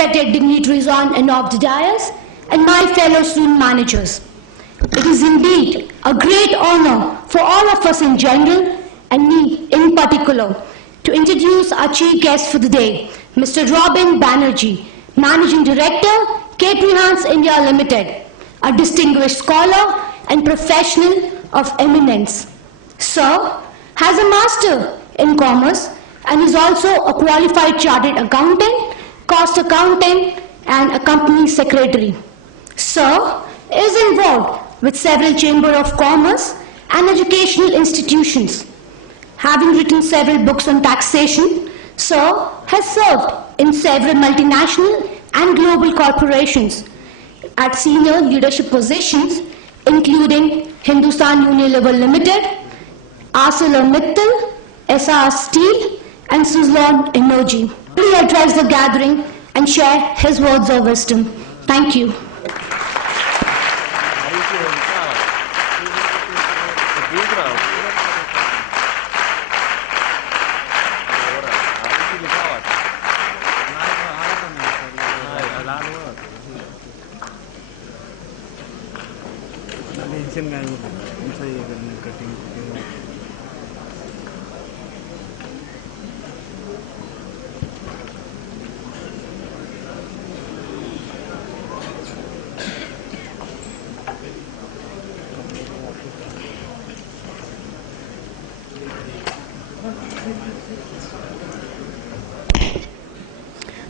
respected dignitaries on and off the dais, and my fellow student managers. It is indeed a great honor for all of us in general, and me in particular, to introduce our chief guest for the day, Mr. Robin Banerjee, Managing Director, Caprihans India Limited, a distinguished scholar and professional of eminence. Sir has a Master in Commerce and is also a qualified chartered accountant, cost accountant, and a company secretary. Sir is involved with several Chamber of Commerce and educational institutions. Having written several books on taxation, Sir has served in several multinational and global corporations at senior leadership positions, including Hindustan Unilever Limited, ArcelorMittal, SR Steel, and Suzlon Energy. He will address the gathering and share his words of wisdom. Thank you.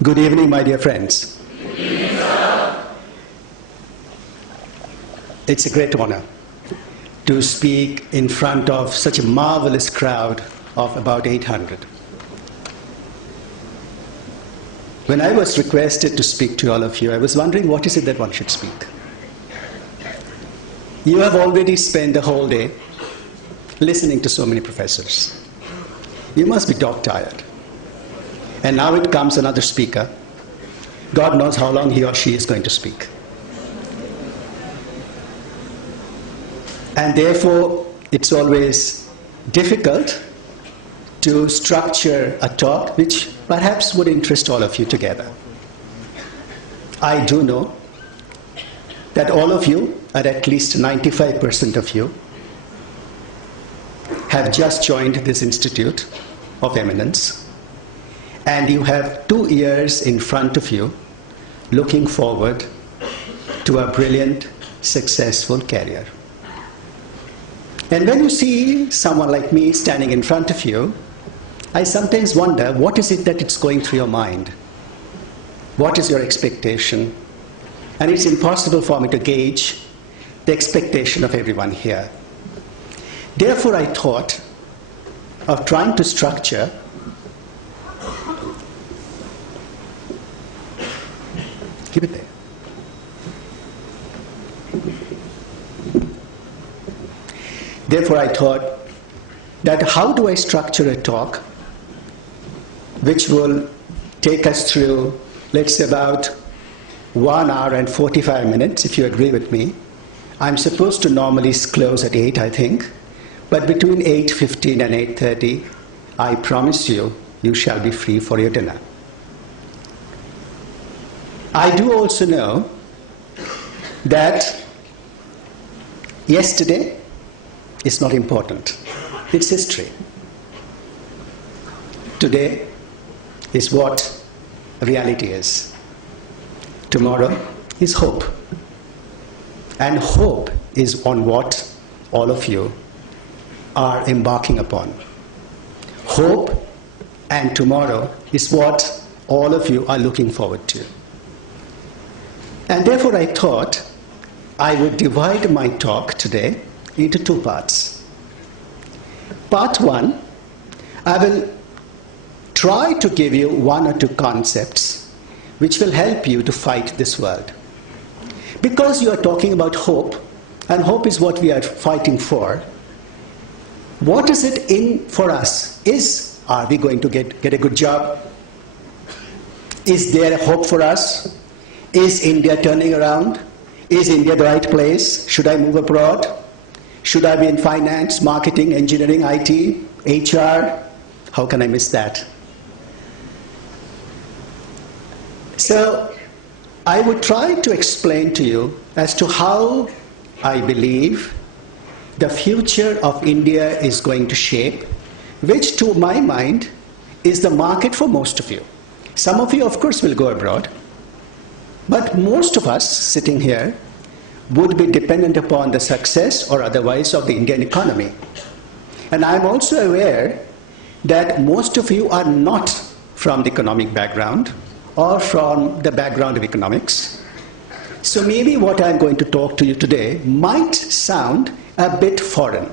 Good evening, my dear friends. It's a great honor to speak in front of such a marvelous crowd of about 800. When I was requested to speak to all of you, I was wondering what is it that one should speak. You have already spent the whole day listening to so many professors. You must be dog-tired. And now it comes another speaker. God knows how long he or she is going to speak. And therefore, it's always difficult to structure a talk which perhaps would interest all of you together. I do know that all of you, or at least 95% of you, have just joined this Institute of Eminence. And you have 2 years in front of you looking forward to a brilliant, successful career. And when you see someone like me standing in front of you, I sometimes wonder, what is it that it's going through your mind? What is your expectation? And it's impossible for me to gauge the expectation of everyone here. Therefore, I thought of trying to structure keep it there. Therefore, I thought that how do I structure a talk which will take us through, let's say, about 1 hour and 45 minutes, if you agree with me. I'm supposed to normally close at 8, I think, but between 8:15 and 8:30, I promise you, you shall be free for your dinner. I do also know that yesterday is not important. It's history. Today is what reality is. Tomorrow is hope. And hope is on what all of you are embarking upon. Hope and tomorrow is what all of you are looking forward to. And therefore I thought I would divide my talk today into 2 parts. Part 1, I will try to give you 1 or 2 concepts which will help you to fight this world. Because you are talking about hope, and hope is what we are fighting for, what is it in for us? Are we going to get a good job? Is there a hope for us? Is India turning around? Is India the right place? Should I move abroad? Should I be in finance, marketing, engineering, IT, HR? How can I miss that? So I would try to explain to you as to how I believe the future of India is going to shape, which to my mind is the market for most of you. Some of you, of course, will go abroad, but most of us sitting here would be dependent upon the success or otherwise of the Indian economy. And I'm also aware that most of you are not from the economic background or from the background of economics. So maybe what I'm going to talk to you today might sound a bit foreign.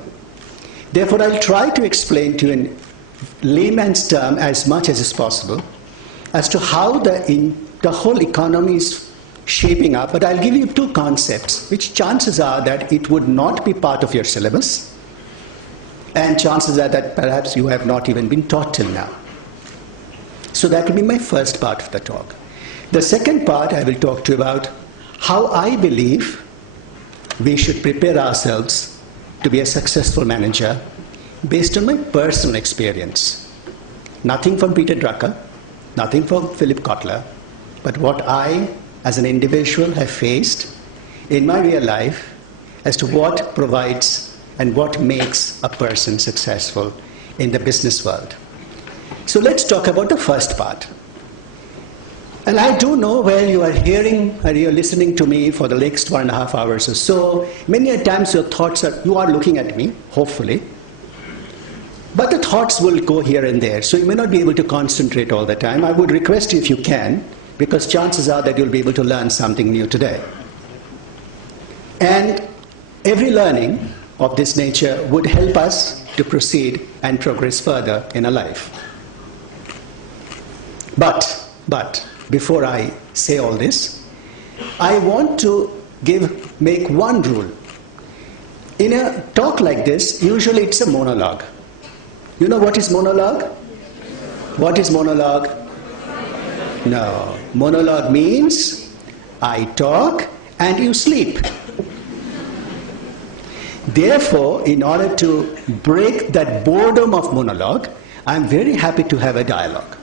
Therefore, I'll try to explain to you in layman's terms as much as is possible as to how the whole economy is shaping up. But I'll give you two concepts, which chances are that it would not be part of your syllabus, and chances are that perhaps you have not even been taught till now. So that will be my first part of the talk. The second part, I will talk to you about how I believe we should prepare ourselves to be a successful manager based on my personal experience. Nothing from Peter Drucker, nothing from Philip Kotler, but what I, as an individual, have faced in my real life as to what provides and what makes a person successful in the business world. So let's talk about the first part. And I do know where you are hearing or you're listening to me for the next 1.5 hours or so, many a times your thoughts are, you are looking at me, hopefully, but the thoughts will go here and there, so you may not be able to concentrate all the time. I would request you if you can, because chances are that you'll be able to learn something new today. And every learning of this nature would help us to proceed and progress further in our life. But before I say all this, I want to make one rule. In a talk like this, usually it's a monologue. You know what is monologue? What is monologue? No. Monologue means I talk and you sleep. Therefore, in order to break that boredom of monologue, I'm very happy to have a dialogue.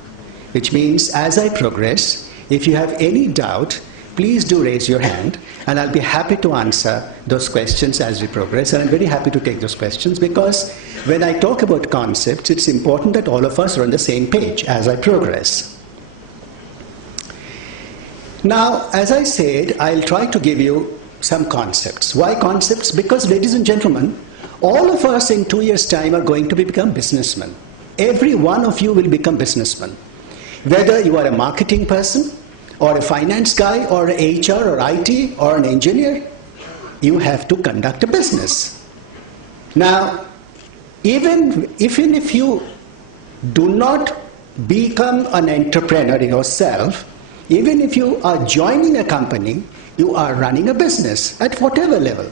Which means as I progress, if you have any doubt, please do raise your hand and I'll be happy to answer those questions as we progress. And I'm very happy to take those questions because when I talk about concepts, it's important that all of us are on the same page as I progress. Now, as I said, I'll try to give you some concepts. Why concepts? Because, ladies and gentlemen, all of us in 2 years' time are going to become businessmen. Every one of you will become businessmen. Whether you are a marketing person, or a finance guy, or an HR, or IT, or an engineer, you have to conduct a business. Now, even if you do not become an entrepreneur yourself, even if you are joining a company, you are running a business at whatever level.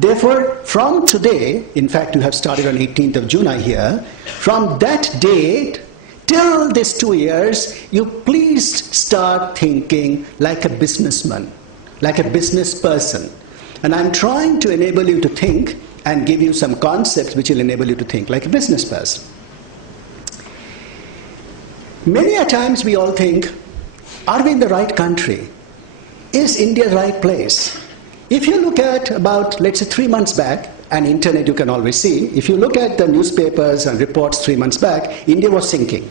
Therefore, from today, in fact, you have started on 18th of June, I hear, from that date till this 2 years, you please start thinking like a businessman, like a business person. And I'm trying to enable you to think and give you some concepts which will enable you to think like a business person. Many a times we all think, are we in the right country? Is India the right place? If you look at about, let's say 3 months back, and internet you can always see, if you look at the newspapers and reports 3 months back, India was sinking.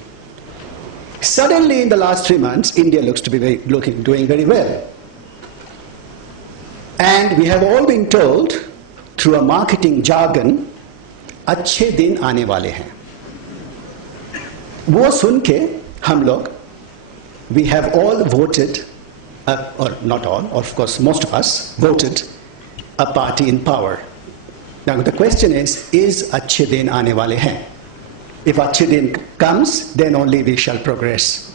Suddenly in the last 3 months, India looks to be doing very well. And we have all been told through a marketing jargon, अच्छे दिन आने वाले हैं. वो सुन के हम लोग, we have all voted, or not all, of course most of us voted a party in power. Now the question is अच्छे दिन आने वाले हैं? If अच्छे दिन comes, then only we shall progress.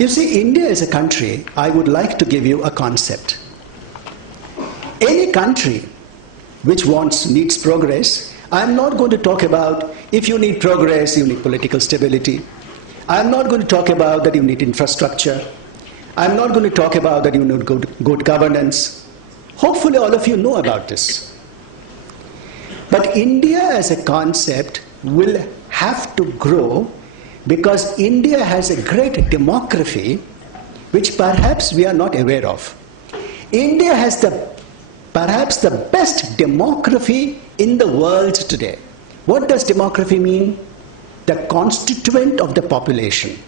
You see, India is a country, I would like to give you a concept. Any country which needs progress, I'm not going to talk about if you need progress, you need political stability. I'm not going to talk about that you need infrastructure. I'm not going to talk about that you need good governance. Hopefully all of you know about this. But India as a concept will have to grow Because India has a great demography which perhaps we are not aware of. India has perhaps the best demography in the world today. What does demography mean? The constituent of the population.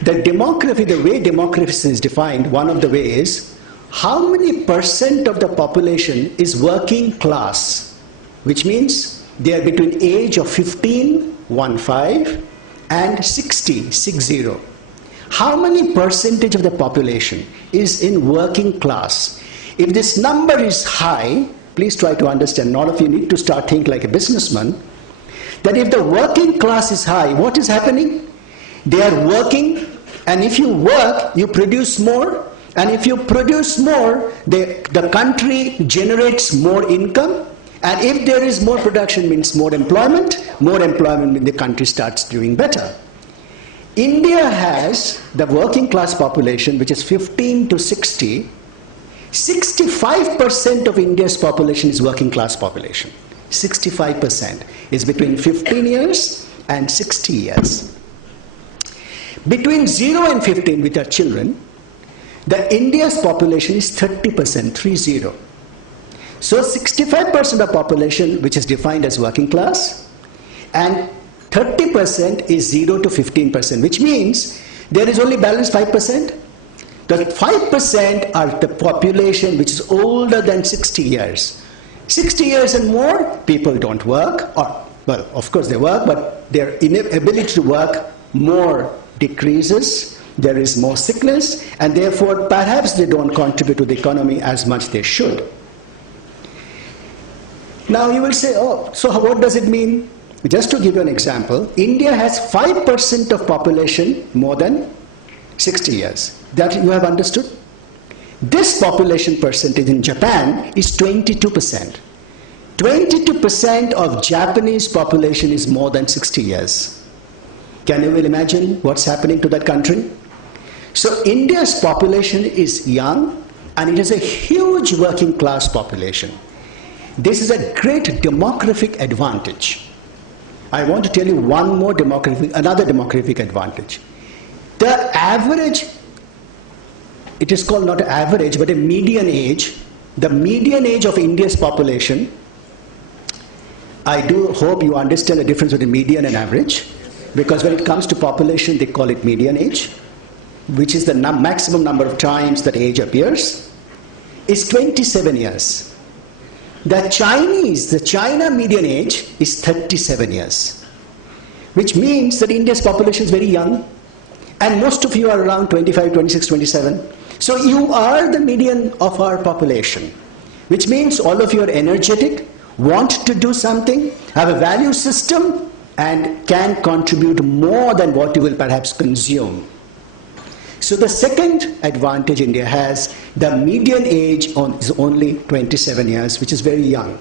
The demography, the way demography is defined, one of the ways is how many percent of the population is working class, which means they are between age of 15, and 60. How many percentage of the population is in working class? If this number is high, please try to understand, all of you need to start thinking like a businessman, that if the working class is high, what is happening? They are working, and if you work, you produce more, and if you produce more, the country generates more income, and if there is more production means more employment means the country starts doing better. India has the working class population which is 15 to 60. 65% of India's population is working class population. 65% is between 15 years and 60 years. Between 0 and 15, which are children, the India's population is 30%, 30. So 65% of population which is defined as working class, and 30% is 0 to 15%, which means there is only balance 5%. The 5% are the population which is older than 60 years. 60 years and more, people don't work, or, well, of course they work, but their inability to work more decreases, there is more sickness, and therefore perhaps they don't contribute to the economy as much they should. Now you will say, oh, so what does it mean? Just to give you an example, India has 5% of population more than 60 years. That you have understood? This population percentage in Japan is 22%. 22% of Japanese population is more than 60 years. Can you well imagine what's happening to that country? So India's population is young, and it is a huge working class population. This is a great demographic advantage. I want to tell you another demographic advantage. The average, it is called not average, but a median age. The median age of India's population, I do hope you understand the difference between median and average, because when it comes to population, they call it median age, which is the maximum number of times that age appears, is 27 years. The China median age is 37 years, which means that India's population is very young, and most of you are around 25, 26, 27. So you are the median of our population, which means all of you are energetic, want to do something, have a value system, and can contribute more than what you will perhaps consume. So the second advantage India has, the median age is only 27 years, which is very young.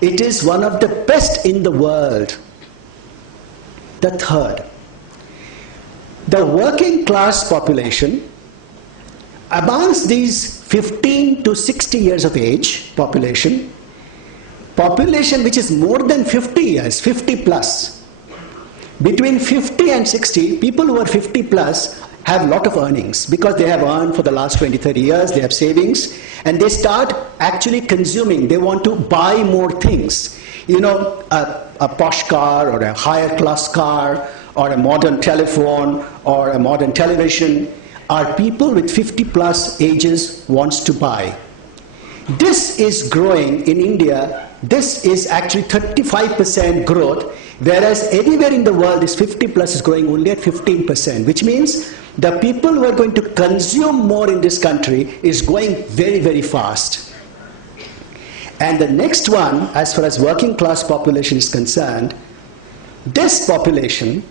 It is one of the best in the world. The third, the working class population, amongst these 15 to 60 years of age population which is more than 50 years, 50 plus, between 50 and 60, people who are 50 plus have a lot of earnings because they have earned for the last 20, 30 years, they have savings, and they start actually consuming. They want to buy more things. You know, a posh car or a higher class car or a modern telephone or a modern television are people with 50 plus ages wants to buy. This is growing in India. This is actually 35% growth, whereas anywhere in the world this 50 plus is growing only at 15%, which means the people who are going to consume more in this country is going very, very fast. And the next one, as far as working class population is concerned, this population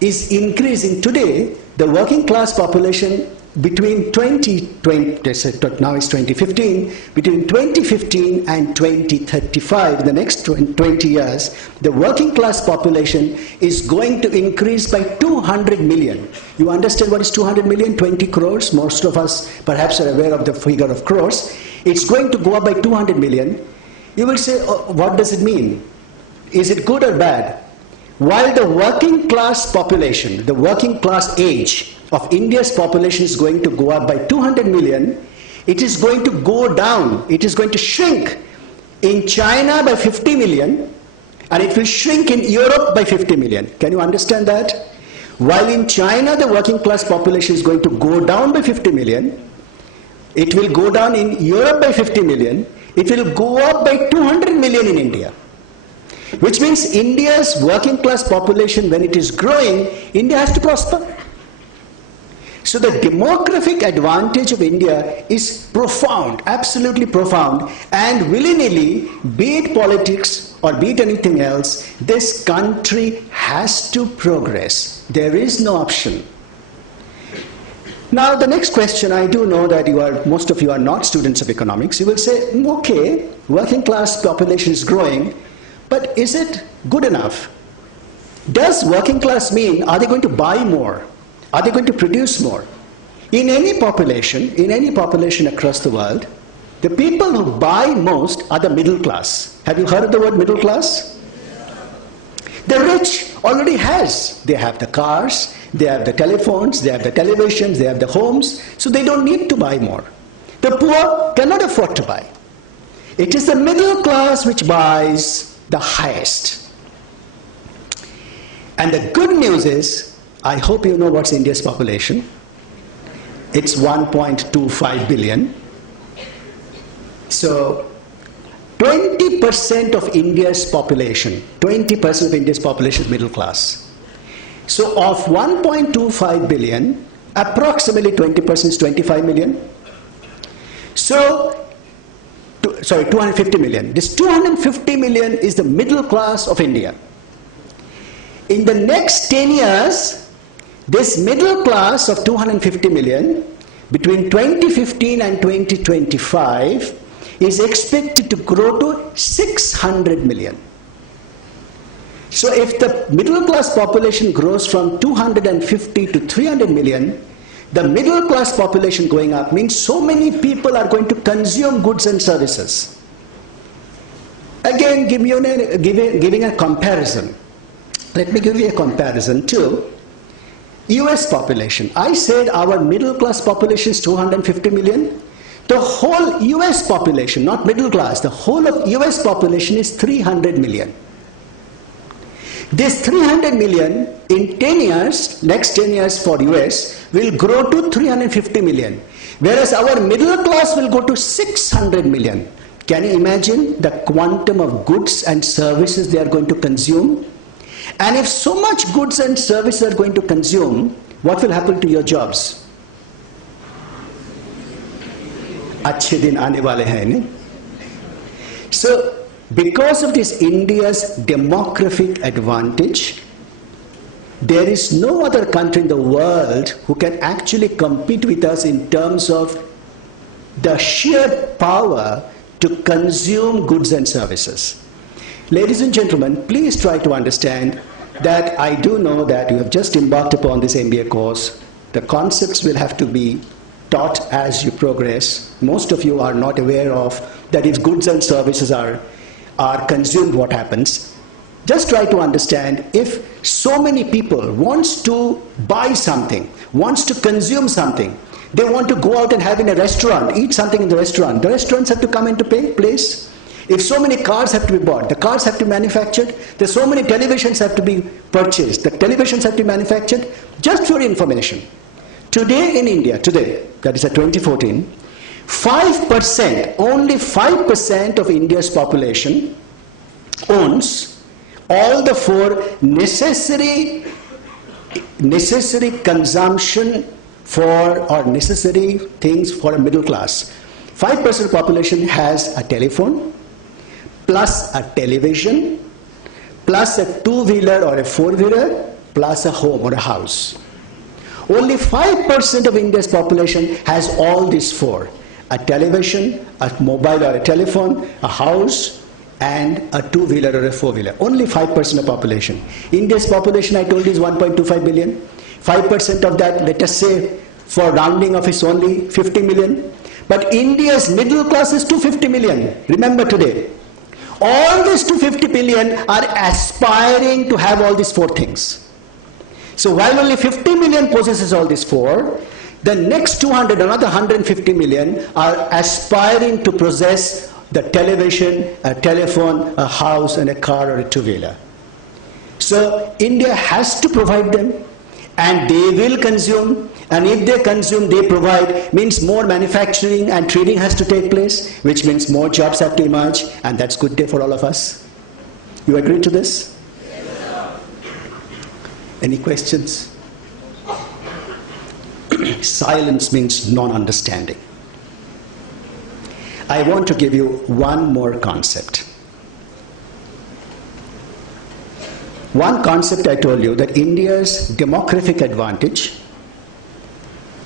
is increasing. Today, the working class population between 2015, between 2015 and 2035, the next 20 years, the working class population is going to increase by 200 million. You understand what is 200 million? 20 crores. Most of us perhaps are aware of the figure of crores. It's going to go up by 200 million. You will say, oh, what does it mean? Is it good or bad? while the working class population, the working class age of India's population is going to go up by 200 million, it is going to go down, it is going to shrink in China by 50 million, and it will shrink in Europe by 50 million. Can you understand that? While in China the working class population is going to go down by 50 million, it will go down in Europe by 50 million, it will go up by 200 million in India. Which means India's working class population, when it is growing, India has to prosper. So the demographic advantage of India is profound, absolutely profound, and willy-nilly, be it politics or be it anything else, this country has to progress. There is no option. Now the next question, I do know that most of you are not students of economics. You will say, okay, working class population is growing, but is it good enough? Does working class mean, are they going to buy more? Are they going to produce more? In any population across the world, the people who buy most are the middle class. Have you heard of the word middle class? The rich already has. They have the cars, they have the telephones, they have the televisions, they have the homes, so they don't need to buy more. The poor cannot afford to buy. It is the middle class which buys the highest. And the good news is, I hope you know what's India's population. It's 1.25 billion. So 20% of India's population, 20% of India's population is middle class. So of 1.25 billion, approximately 20% is 25 million. So, 250 million. This 250 million is the middle class of India. In the next 10 years, this middle class of 250 million, between 2015 and 2025, is expected to grow to 600 million. So if the middle class population grows from 250 to 300 million, the middle class population going up means so many people are going to consume goods and services. Again, giving a comparison. Let me give you a comparison to US population. I said our middle class population is 250 million. The whole US population, not middle class, the whole of US population is 300 million. This 300 million in 10 years, next 10 years for US, will grow to 350 million. Whereas our middle class will go to 600 million. Can you imagine the quantum of goods and services they are going to consume? And if so much goods and services are going to consume, what will happen to your jobs? ACHHE din aane wale hain, nahi? So, because of this India's demographic advantage, there is no other country in the world who can actually compete with us in terms of the sheer power to consume goods and services. Ladies and gentlemen, please try to understand that I do know that you have just embarked upon this MBA course. The concepts will have to be taught as you progress. Most of you are not aware of that if goods and services are consumed, what happens. Just try to understand, if so many people wants to buy something, wants to consume something, they want to go out and have in a restaurant, eat something in the restaurants have to come into place. If so many cars have to be bought, the cars have to be manufactured, there's so many televisions have to be purchased, the televisions have to be manufactured. Just for information, today in India, that is at 2014, 5%, only 5% of India's population owns all the four necessary consumption for, or necessary things for a middle class. 5% of the population has a telephone, plus a television, plus a two-wheeler or a four-wheeler, plus a home or a house. Only 5% of India's population has all these four: a television, a mobile or a telephone, a house, and a two-wheeler or a four-wheeler. Only 5% of population. India's population, I told you, is 1.25 billion. 5% of that, let us say, for rounding off, is only 50 million. But India's middle class is 250 million. Remember today. all these 250 billion are aspiring to have all these 4 things. So while only 50 million possesses all these 4, the next 200, another 150 million are aspiring to possess the television, a telephone, a house, and a car or a two-wheeler. So India has to provide them, and they will consume, and if they consume, they provide, means more manufacturing and trading has to take place, which means more jobs have to emerge, and that's good day for all of us. You agree to this? Yes. Any questions? Silence means non-understanding. I want to give you one more concept. One concept I told you, that India's demographic advantage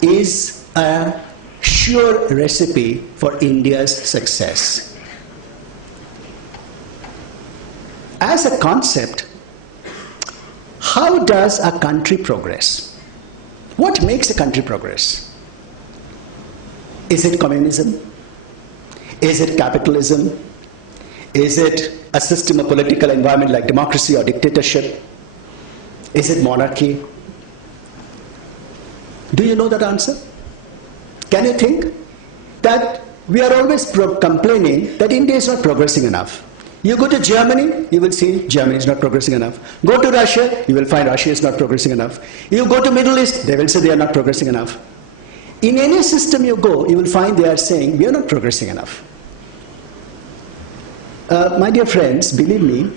is a sure recipe for India's success. As a concept, how does a country progress? What makes a country progress? Is it communism? Is it capitalism? Is it a system of political environment like democracy or dictatorship? Is it monarchy? Do you know that answer? Can you think that we are always complaining that India is not progressing enough? You go to Germany, you will see Germany is not progressing enough. Go to Russia, you will find Russia is not progressing enough. You go to Middle East, they will say they are not progressing enough. In any system you go, you will find they are saying we are not progressing enough. My dear friends, believe me,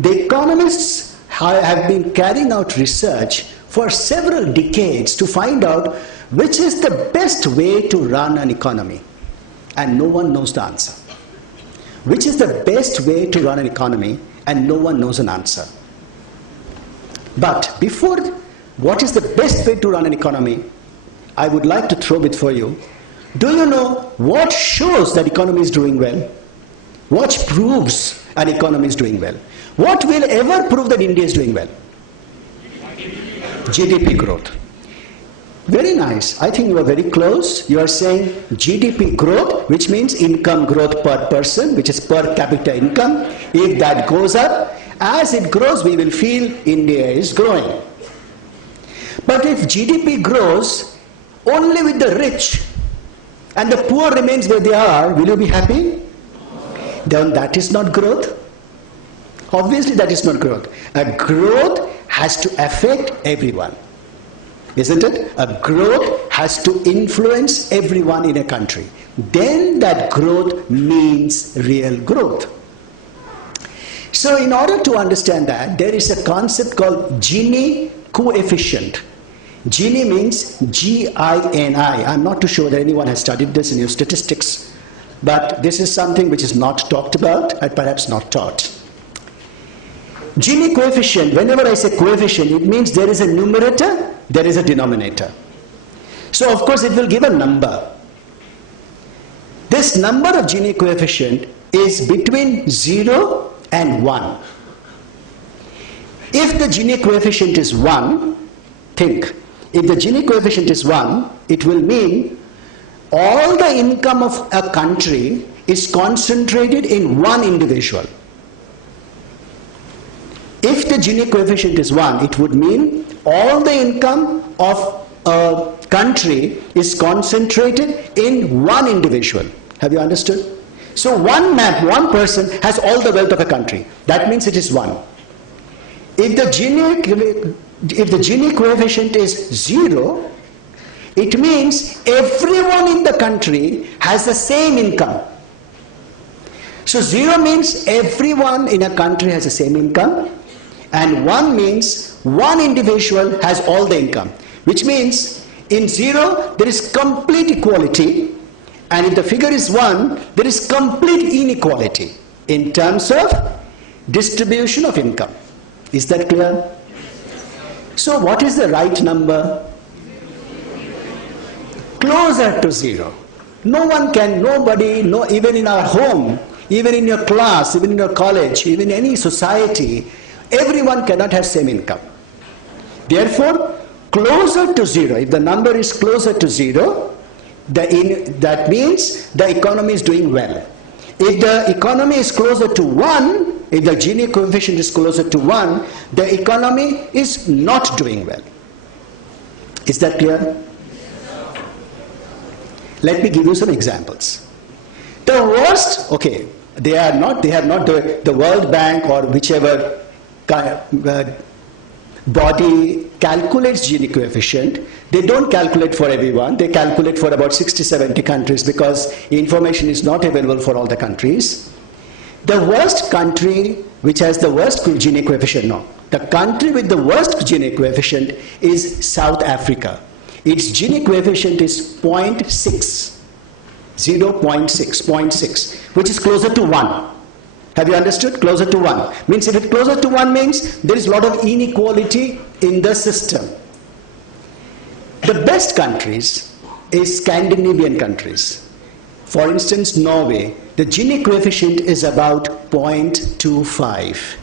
the economists have been carrying out research for several decades to find out which is the best way to run an economy. And no one knows the answer. Which is the best way to run an economy, and no one knows an answer. But before what is the best way to run an economy, I would like to throw it for you. Do you know what shows that economy is doing well? What proves an economy is doing well? What will ever prove that India is doing well? GDP growth. Very nice. I think you are very close. You are saying GDP growth, which means income growth per person, which is per capita income. If that goes up, as it grows, we will feel India is growing. But if GDP grows only with the rich and the poor remains where they are, will you be happy? Then that is not growth. Obviously that is not growth. A growth has to affect everyone. Isn't it? A growth has to influence everyone in a country. Then that growth means real growth. So in order to understand that, there is a concept called Gini Coefficient. Gini means G-I-N-I. I'm not too sure that anyone has studied this in your statistics, but this is something which is not talked about and perhaps not taught. Gini coefficient, whenever I say coefficient, it means there is a numerator, there is a denominator. So of course it will give a number. This number of Gini coefficient is between 0 and 1. If the Gini coefficient is 1, think, if the Gini coefficient is 1, it will mean all the income of a country is concentrated in one individual. If the Gini coefficient is 1, it would mean all the income of a country is concentrated in one individual. Have you understood? So one person has all the wealth of a country. That means it is 1. If the Gini coefficient is 0, it means everyone in the country has the same income. So 0 means everyone in a country has the same income, and 1 means one individual has all the income, which means in 0 there is complete equality, and if the figure is 1 there is complete inequality in terms of distribution of income. Is that clear? So what is the right number? Closer to 0. No one can, nobody, no, even in our home, even in your class, even in your college, even in any society, everyone cannot have same income. Therefore, closer to 0, if the number is closer to 0, that means the economy is doing well. If the economy is closer to 1, if the Gini coefficient is closer to 1, the economy is not doing well. Is that clear? Let me give you some examples. The worst, okay, they have not the World Bank or whichever body calculates Gini coefficient. They don't calculate for everyone. They calculate for about 60-70 countries because information is not available for all the countries. The worst country which has the worst Gini coefficient, no. The country with the worst Gini coefficient is South Africa. Its Gini coefficient is 0.6. 0.6, which is closer to 1. Have you understood? Closer to 1. Means if it's closer to 1 means there is a lot of inequality in the system. The best countries is Scandinavian countries. For instance, Norway, the Gini coefficient is about 0.25.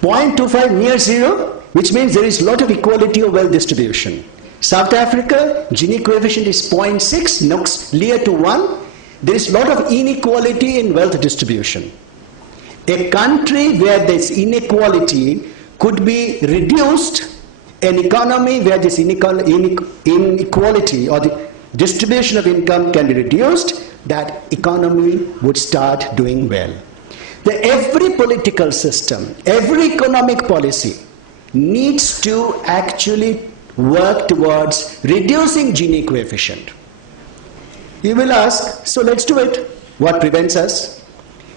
0.25 near 0, which means there is a lot of equality of wealth distribution. South Africa, Gini coefficient is 0.6, looks near to 1. There is a lot of inequality in wealth distribution. A country where there is inequality could be reduced. An economy where this inequality or the distribution of income can be reduced, that economy would start doing well. Every political system, every economic policy needs to actually work towards reducing Gini coefficient. You will ask, so let's do it. What prevents us?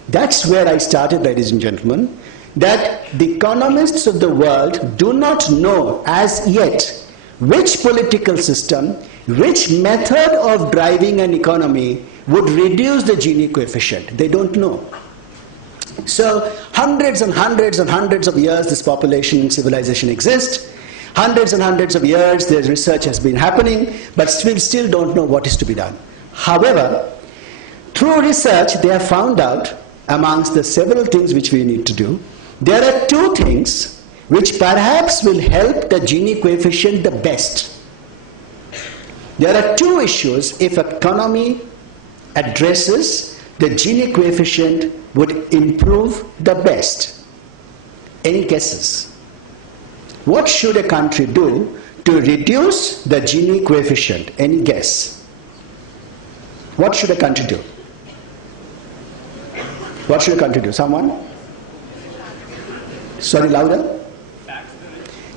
That's where I started, ladies and gentlemen, that the economists of the world do not know as yet which political system, which method of driving an economy would reduce the Gini coefficient. They don't know. So hundreds and hundreds and hundreds of years this population civilization exists. Hundreds and hundreds of years the research has been happening, but we still don't know what is to be done. However, through research they have found out, amongst the several things which we need to do, there are 2 things which perhaps will help the Gini coefficient the best. There are 2 issues if economy addresses the Gini coefficient would improve the best. Any guesses? What should a country do to reduce the Gini coefficient? Any guess? What should a country do? What should a country do? Someone? Sorry, louder?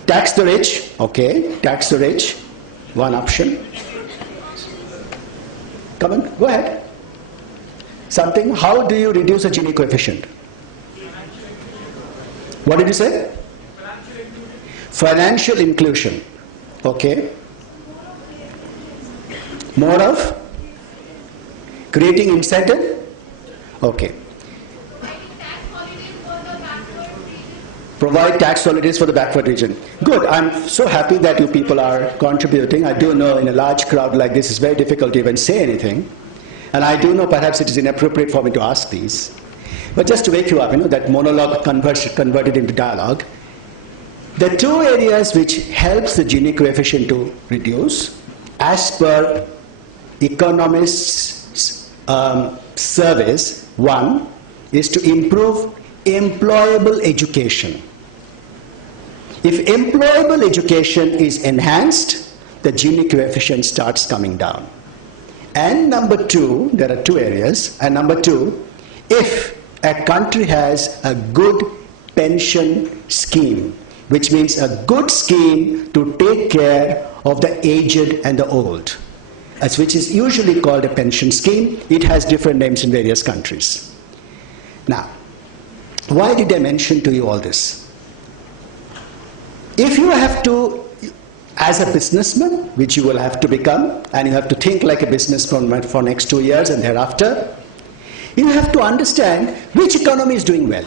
Tax the rich. Okay, tax the rich. One option. Come on, go ahead. Something. How do you reduce a Gini coefficient? What did you say? Financial inclusion. Okay. More of? Creating incentive? Okay. Provide tax holidays for the backward region. Good. I'm so happy that you people are contributing. I do know in a large crowd like this it's very difficult to even say anything. And I do know perhaps it is inappropriate for me to ask these. But just to wake you up, that monologue converted into dialogue. The 2 areas which helps the Gini coefficient to reduce, as per economists' surveys, 1 is to improve employable education. If employable education is enhanced, the Gini coefficient starts coming down. And number 2, there are 2 areas, and number 2, if a country has a good pension scheme, which means a good scheme to take care of the aged and the old, which is usually called a pension scheme. It has different names in various countries. Now, why did I mention to you all this? If you have to, as a businessman, which you will have to become, and you have to think like a businessman for next 2 years and thereafter, you have to understand which economy is doing well.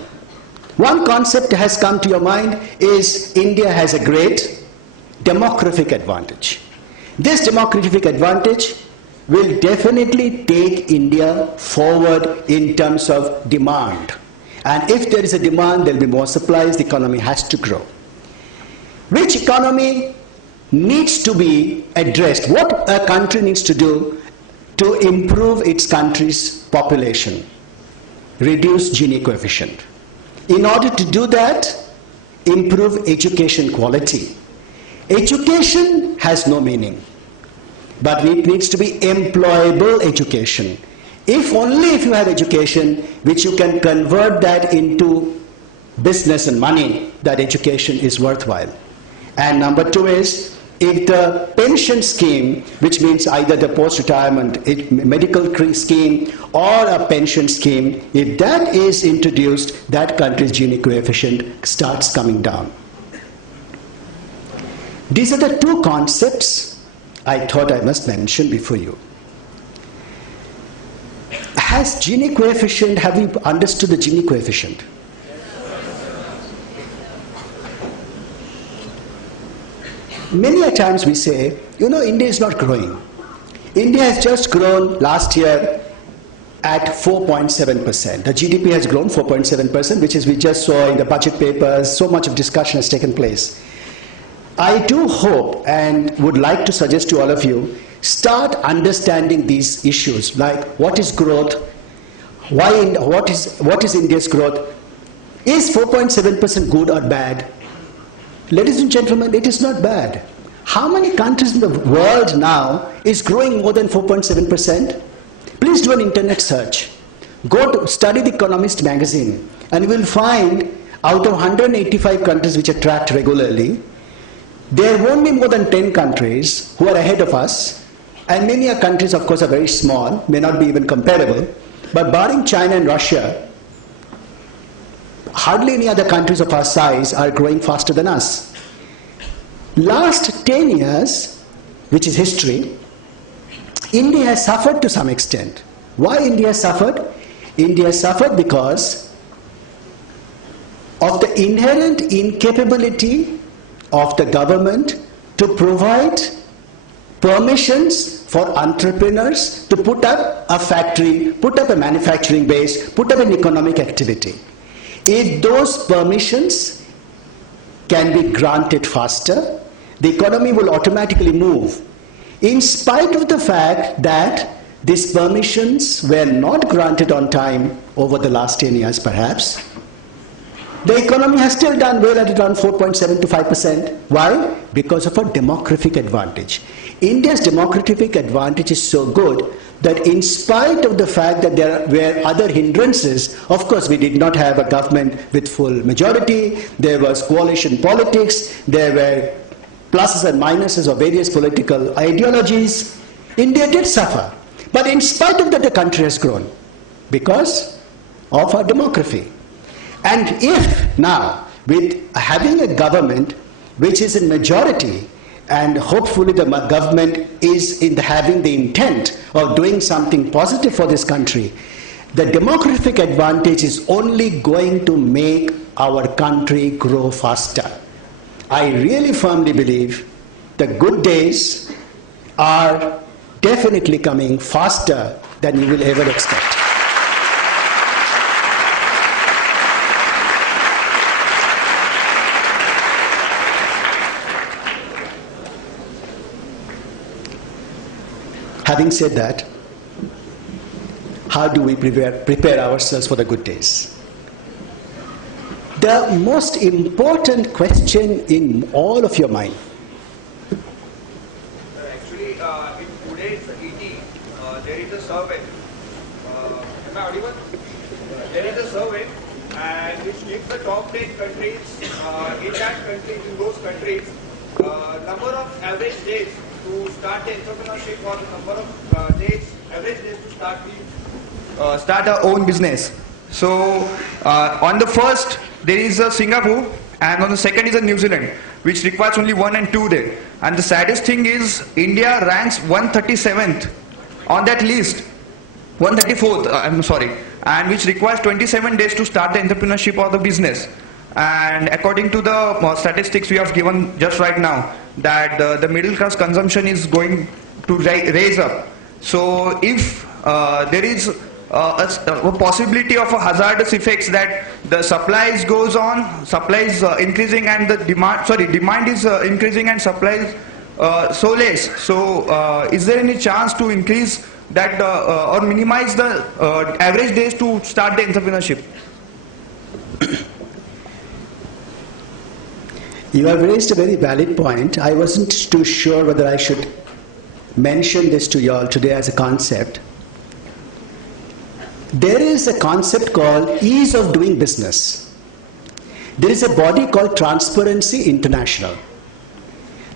One concept that has come to your mind is India has a great demographic advantage. This demographic advantage will definitely take India forward in terms of demand. And if there is a demand, there will be more supplies, the economy has to grow. Which economy needs to be addressed? What a country needs to do to improve its country's population, reduce Gini Coefficient. In order to do that, improve education quality. Education has no meaning, but it needs to be employable education. Only if you have education which you can convert that into business and money, that education is worthwhile. And number two is, if the pension scheme, which means either the post-retirement medical scheme or a pension scheme, if that is introduced, that country's Gini Coefficient starts coming down. These are the two concepts I thought I must mention before you. Has Gini Coefficient, have you understood the Gini Coefficient? Many a times we say, India is not growing. India has just grown last year at 4.7%. The GDP has grown 4.7%, which is we just saw in the budget papers, so much of discussion has taken place. I do hope and would like to suggest to all of you, start understanding these issues, like what is growth, what is India's growth, is 4.7% good or bad? Ladies and gentlemen, it is not bad. How many countries in the world now is growing more than 4.7%? Please do an internet search. Go to study the Economist magazine and you will find out of 185 countries which are tracked regularly, there won't be more than 10 countries who are ahead of us, and many countries of course are very small, may not be even comparable, but barring China and Russia, hardly any other countries of our size are growing faster than us. Last 10 years, which is history, India has suffered to some extent. Why India has suffered? India has suffered because of the inherent incapability of the government to provide permissions for entrepreneurs to put up a factory, put up a manufacturing base, put up an economic activity. If those permissions can be granted faster, the economy will automatically move. In spite of the fact that these permissions were not granted on time over the last 10 years perhaps, the economy has still done well at around 4.7 to 5%. Why? Because of a demographic advantage. India's demographic advantage is so good that in spite of the fact that there were other hindrances, of course we did not have a government with full majority, there was coalition politics, there were pluses and minuses of various political ideologies, India did suffer. But in spite of that, the country has grown because of our demography. And if now, with having a government which is in majority, and hopefully the government is having the intent of doing something positive for this country, the demographic advantage is only going to make our country grow faster. I really firmly believe the good days are definitely coming faster than you will ever expect. Having said that, how do we prepare ourselves for the good days? The most important question in all of your mind. Actually, in today's ET, there is a survey. Am I audible? There is a survey, and which gives the top 10 countries. In those countries, number of average days to start the entrepreneurship, or the number of average days to start our own business. So on the first there is a Singapore, and on the second is a New Zealand, which requires only 1 and 2 days. And the saddest thing is India ranks 137th on that list, 134th, I'm sorry, and which requires 27 days to start the entrepreneurship or the business. And according to the statistics we have given just right now, that the middle class consumption is going to raise up. So if there is a possibility of a hazardous effects, that the supplies goes on, supply is increasing and the demand is increasing and supply is so less. So is there any chance to increase that or minimize the average days to start the entrepreneurship? You have raised a very valid point. I wasn't too sure whether I should mention this to you all today as a concept. There is a concept called ease of doing business. There is a body called Transparency International.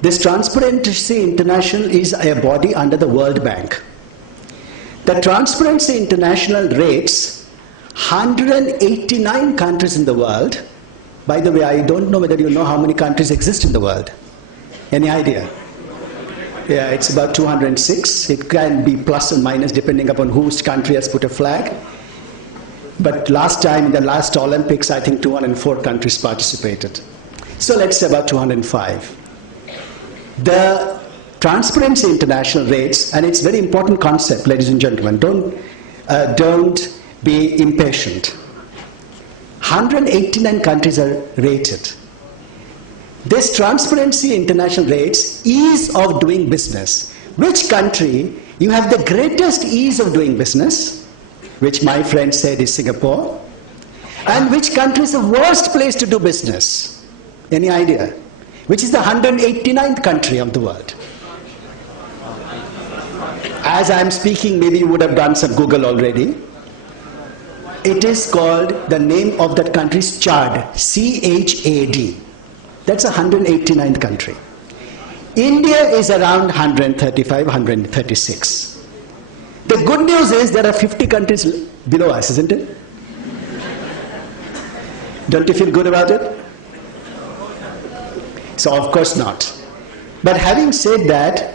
This Transparency International is a body under the World Bank. The Transparency International rates 189 countries in the world. By the way, I don't know whether you know how many countries exist in the world. Any idea? Yeah, it's about 206. It can be plus and minus depending upon whose country has put a flag. But last time, in the last Olympics, I think 204 countries participated. So let's say about 205. The Transparency International rates, and it's a very important concept, ladies and gentlemen, don't be impatient. 189 countries are rated. This Transparency International rates ease of doing business. Which country you have the greatest ease of doing business, which my friend said is Singapore, and which country is the worst place to do business? Any idea? Which is the 189th country of the world? As I am speaking, maybe you would have done some Google already. It is called, the name of that country is Chad, C-H-A-D. That's a 189th country. India is around 135, 136. The good news is there are 50 countries below us, isn't it? Don't you feel good about it? So of course not. But having said that,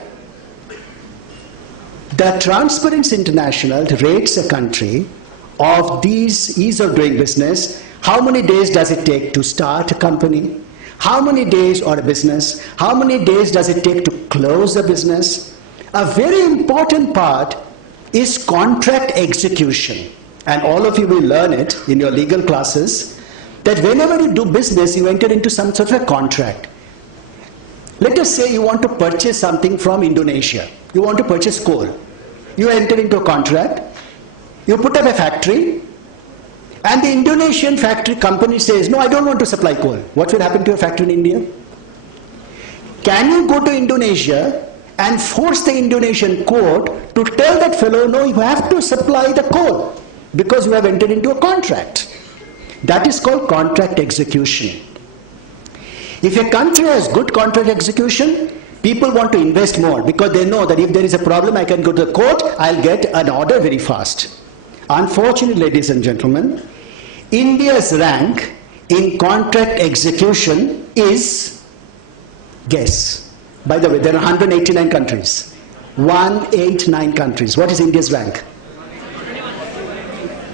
the Transparency International rates a country of these ease of doing business. How many days does it take to start a company? How many days or a business? How many days does it take to close a business? A very important part is contract execution. And all of you will learn it in your legal classes, that whenever you do business, you enter into some sort of a contract. Let us say you want to purchase something from Indonesia. You want to purchase coal. You enter into a contract. You put up a factory, and the Indonesian factory company says, no, I don't want to supply coal. What will happen to your factory in India? Can you go to Indonesia and force the Indonesian court to tell that fellow, no, you have to supply the coal because you have entered into a contract? That is called contract execution. If a country has good contract execution, people want to invest more because they know that if there is a problem, I can go to the court, I'll get an order very fast. Unfortunately, ladies and gentlemen, India's rank in contract execution is, guess. By the way, there are 189 countries. 189 countries. What is India's rank?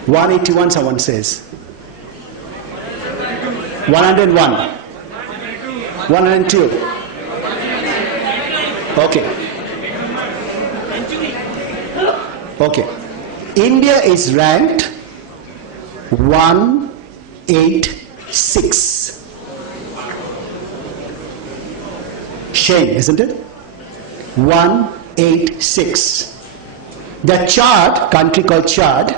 181, someone says. 101. 102. Okay. Okay. India is ranked 186. Shame, isn't it? 186. The Chad, country called Chad,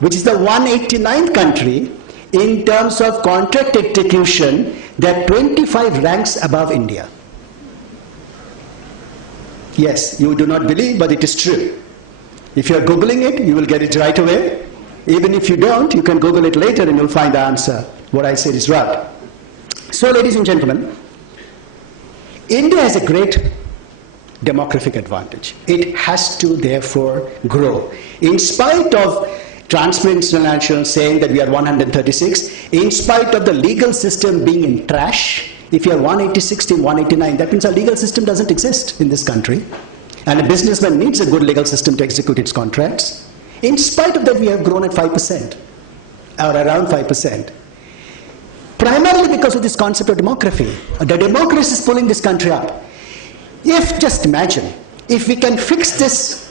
which is the 189th country, in terms of contract execution, they are 25 ranks above India. Yes, you do not believe, but it is true. If you are Googling it, you will get it right away. Even if you don't, you can Google it later and you'll find the answer. What I said is right. So, ladies and gentlemen, India has a great demographic advantage. It has to therefore grow. In spite of Transparency International saying that we are 136, in spite of the legal system being in trash, if you are 186 to 189, that means our legal system doesn't exist in this country. And a businessman needs a good legal system to execute its contracts. In spite of that, we have grown at 5%, or around 5%. Primarily because of this concept of demography. The democracy is pulling this country up. If, just imagine, if we can fix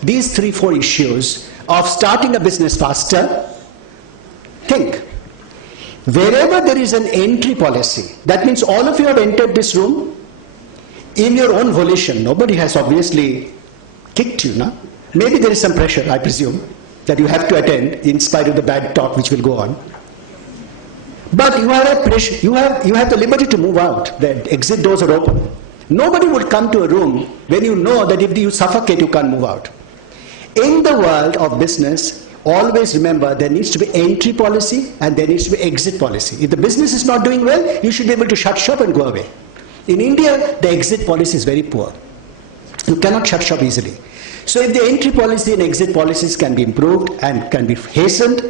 these 3-4 issues of starting a business faster, think. Wherever there is an entry policy, that means all of you have entered this room in your own volition. Nobody has obviously kicked you, no? Maybe there is some pressure, I presume, that you have to attend in spite of the bad talk which will go on. But you have a pressure, you have the liberty to move out. The exit doors are open. Nobody would come to a room when you know that if you suffocate, you can't move out. In the world of business, always remember there needs to be entry policy and there needs to be exit policy. If the business is not doing well, you should be able to shut shop and go away. In India, the exit policy is very poor. You cannot shut shop easily. So if the entry policy and exit policies can be improved and can be hastened,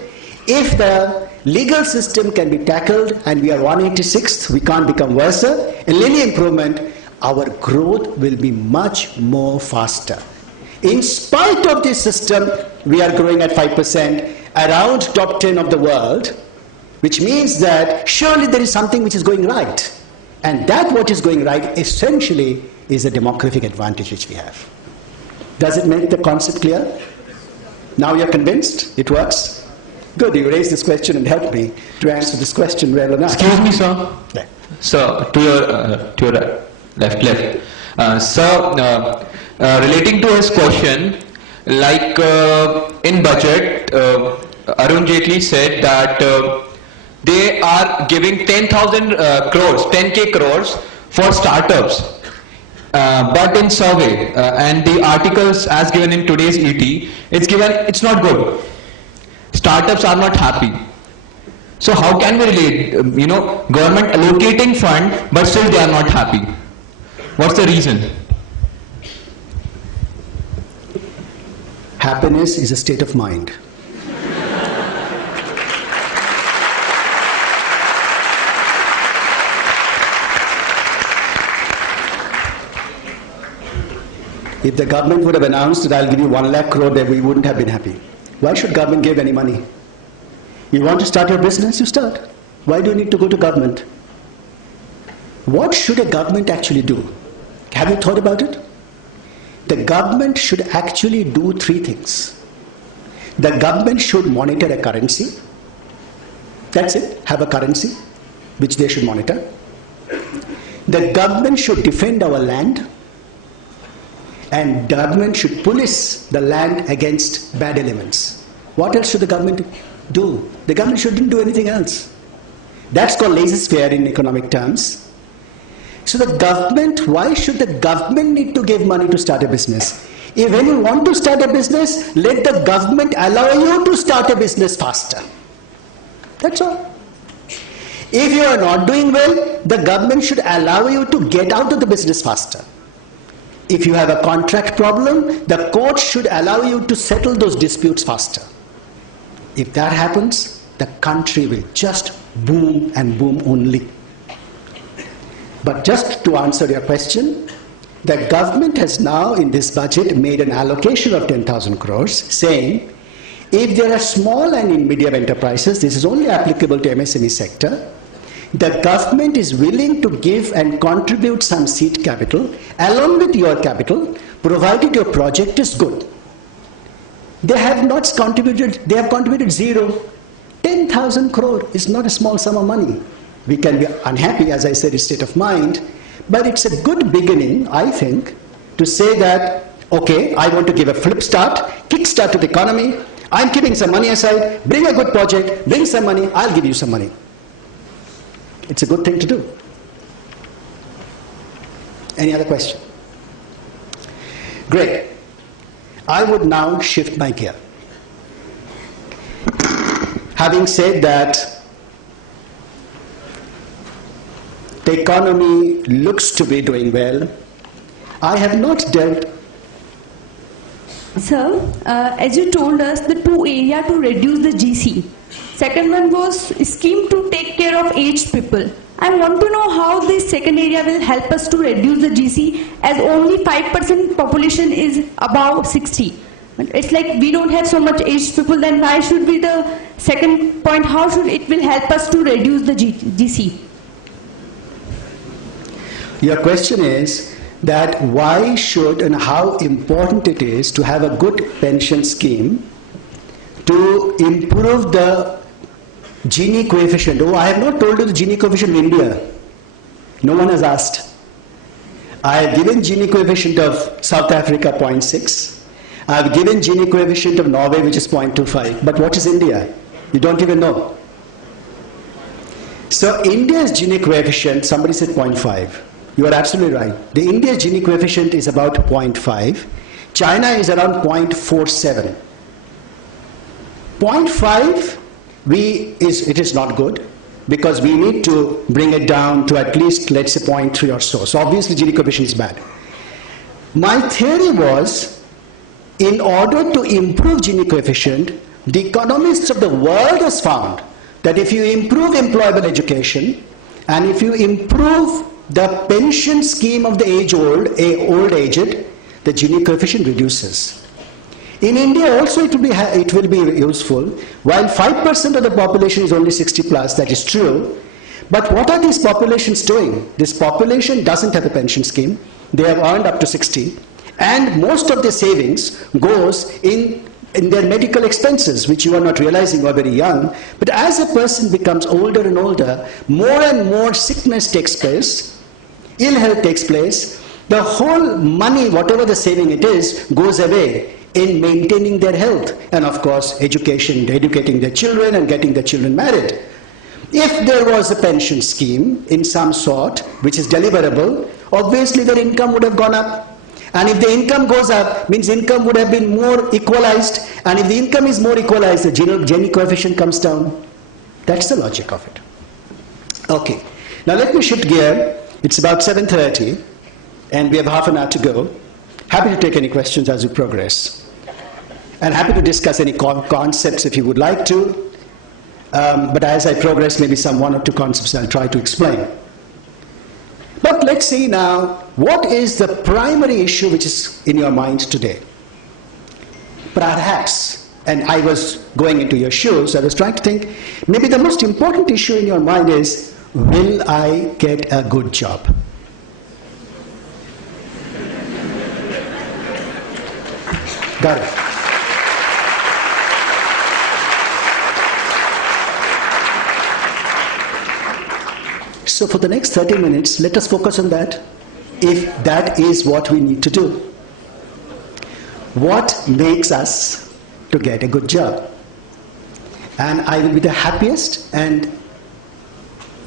if the legal system can be tackled and we are 186th, we can't become worse, a linear improvement, our growth will be much more faster. In spite of this system, we are growing at 5%, around top 10 of the world, which means that surely there is something which is going right. And that what is going right essentially is a demographic advantage which we have. Does it make the concept clear? Now you're convinced? It works? Good, you raised this question and helped me to answer this question well enough. Excuse me, sir. Yeah. Sir, to your left. Sir, relating to his question, like in budget, Arun Jaitley said that they are giving 10,000 crores, 10k crores for startups. But in survey and the articles as given in today's ET, it's not good. Startups are not happy. So how can we relate, government allocating fund, but still they are not happy? What's the reason? Happiness is a state of mind. If the government would have announced that I'll give you 1 lakh crore, then we wouldn't have been happy. Why should government give any money? You want to start your business, you start. Why do you need to go to government? What should a government actually do? Have you thought about it? The government should actually do 3 things. The government should monitor a currency. That's it, have a currency, which they should monitor. The government should defend our land. And government should police the land against bad elements. What else should the government do? The government shouldn't do anything else. That's called laissez-faire in economic terms. So the government, why should the government need to give money to start a business? If when you want to start a business, let the government allow you to start a business faster. That's all. If you are not doing well, the government should allow you to get out of the business faster. If you have a contract problem, the court should allow you to settle those disputes faster. If that happens, the country will just boom and boom only. But just to answer your question, the government has now in this budget made an allocation of 10,000 crores saying, if there are small and medium enterprises, this is only applicable to MSME sector, the government is willing to give and contribute some seed capital along with your capital, provided your project is good. They have not contributed, they have contributed 0. 10,000 crore is not a small sum of money. We can be unhappy, as I said, it's state of mind, but it's a good beginning, I think, to say that, okay, I want to give a flip start, kick start to the economy, I'm keeping some money aside, bring a good project, bring some money, I'll give you some money. It's a good thing to do. Any other question? Great. I would now shift my gear. Having said that, the economy looks to be doing well, I have not dealt. Sir, as you told us, the 2 areas to reduce the GC. Second one was scheme to take care of aged people. I want to know how this second area will help us to reduce the GC, as only 5% population is above 60. It's like we don't have so much aged people, then why should be the second point, how should it will help us to reduce the GC? Your question is that why should and how important it is to have a good pension scheme to improve the Gini coefficient. Oh, I have not told you the Gini coefficient in India. No one has asked. I have given Gini coefficient of South Africa 0.6. I've given Gini coefficient of Norway, which is 0.25. But what is India? You don't even know. So India's Gini coefficient, somebody said 0.5. You are absolutely right. The India's Gini coefficient is about 0.5. China is around 0.47. 0.5, it is not good, because we need to bring it down to at least, let's say, 0.3 or so. So obviously Gini coefficient is bad. My theory was, in order to improve Gini coefficient, the economists of the world has found that if you improve employable education, and if you improve the pension scheme of the old aged, the Gini coefficient reduces. In India also it will be useful. While 5% of the population is only 60 plus, that is true. But what are these populations doing? This population doesn't have a pension scheme. They have earned up to 60. And most of their savings goes in their medical expenses, which you are not realizing, you are very young. But as a person becomes older and older, more and more sickness takes place, ill health takes place. The whole money, whatever the saving it is, goes away in maintaining their health. And of course, education, educating their children and getting their children married. If there was a pension scheme in some sort, which is deliverable, obviously their income would have gone up. And if the income goes up, means income would have been more equalized. And if the income is more equalized, the Gini coefficient comes down. That's the logic of it. Okay. Now let me shift gear. It's about 7:30, and we have half an hour to go. Happy to take any questions as we progress. And happy to discuss any concepts if you would like to. But as I progress, maybe some one or two concepts I'll try to explain. But let's see now, what is the primary issue which is in your mind today? Perhaps, and I was going into your shoes, I was trying to think, maybe the most important issue in your mind is, will I get a good job? Got it. So for the next 30 minutes, let us focus on that, if that is what we need to do. What makes us to get a good job? And I will be the happiest and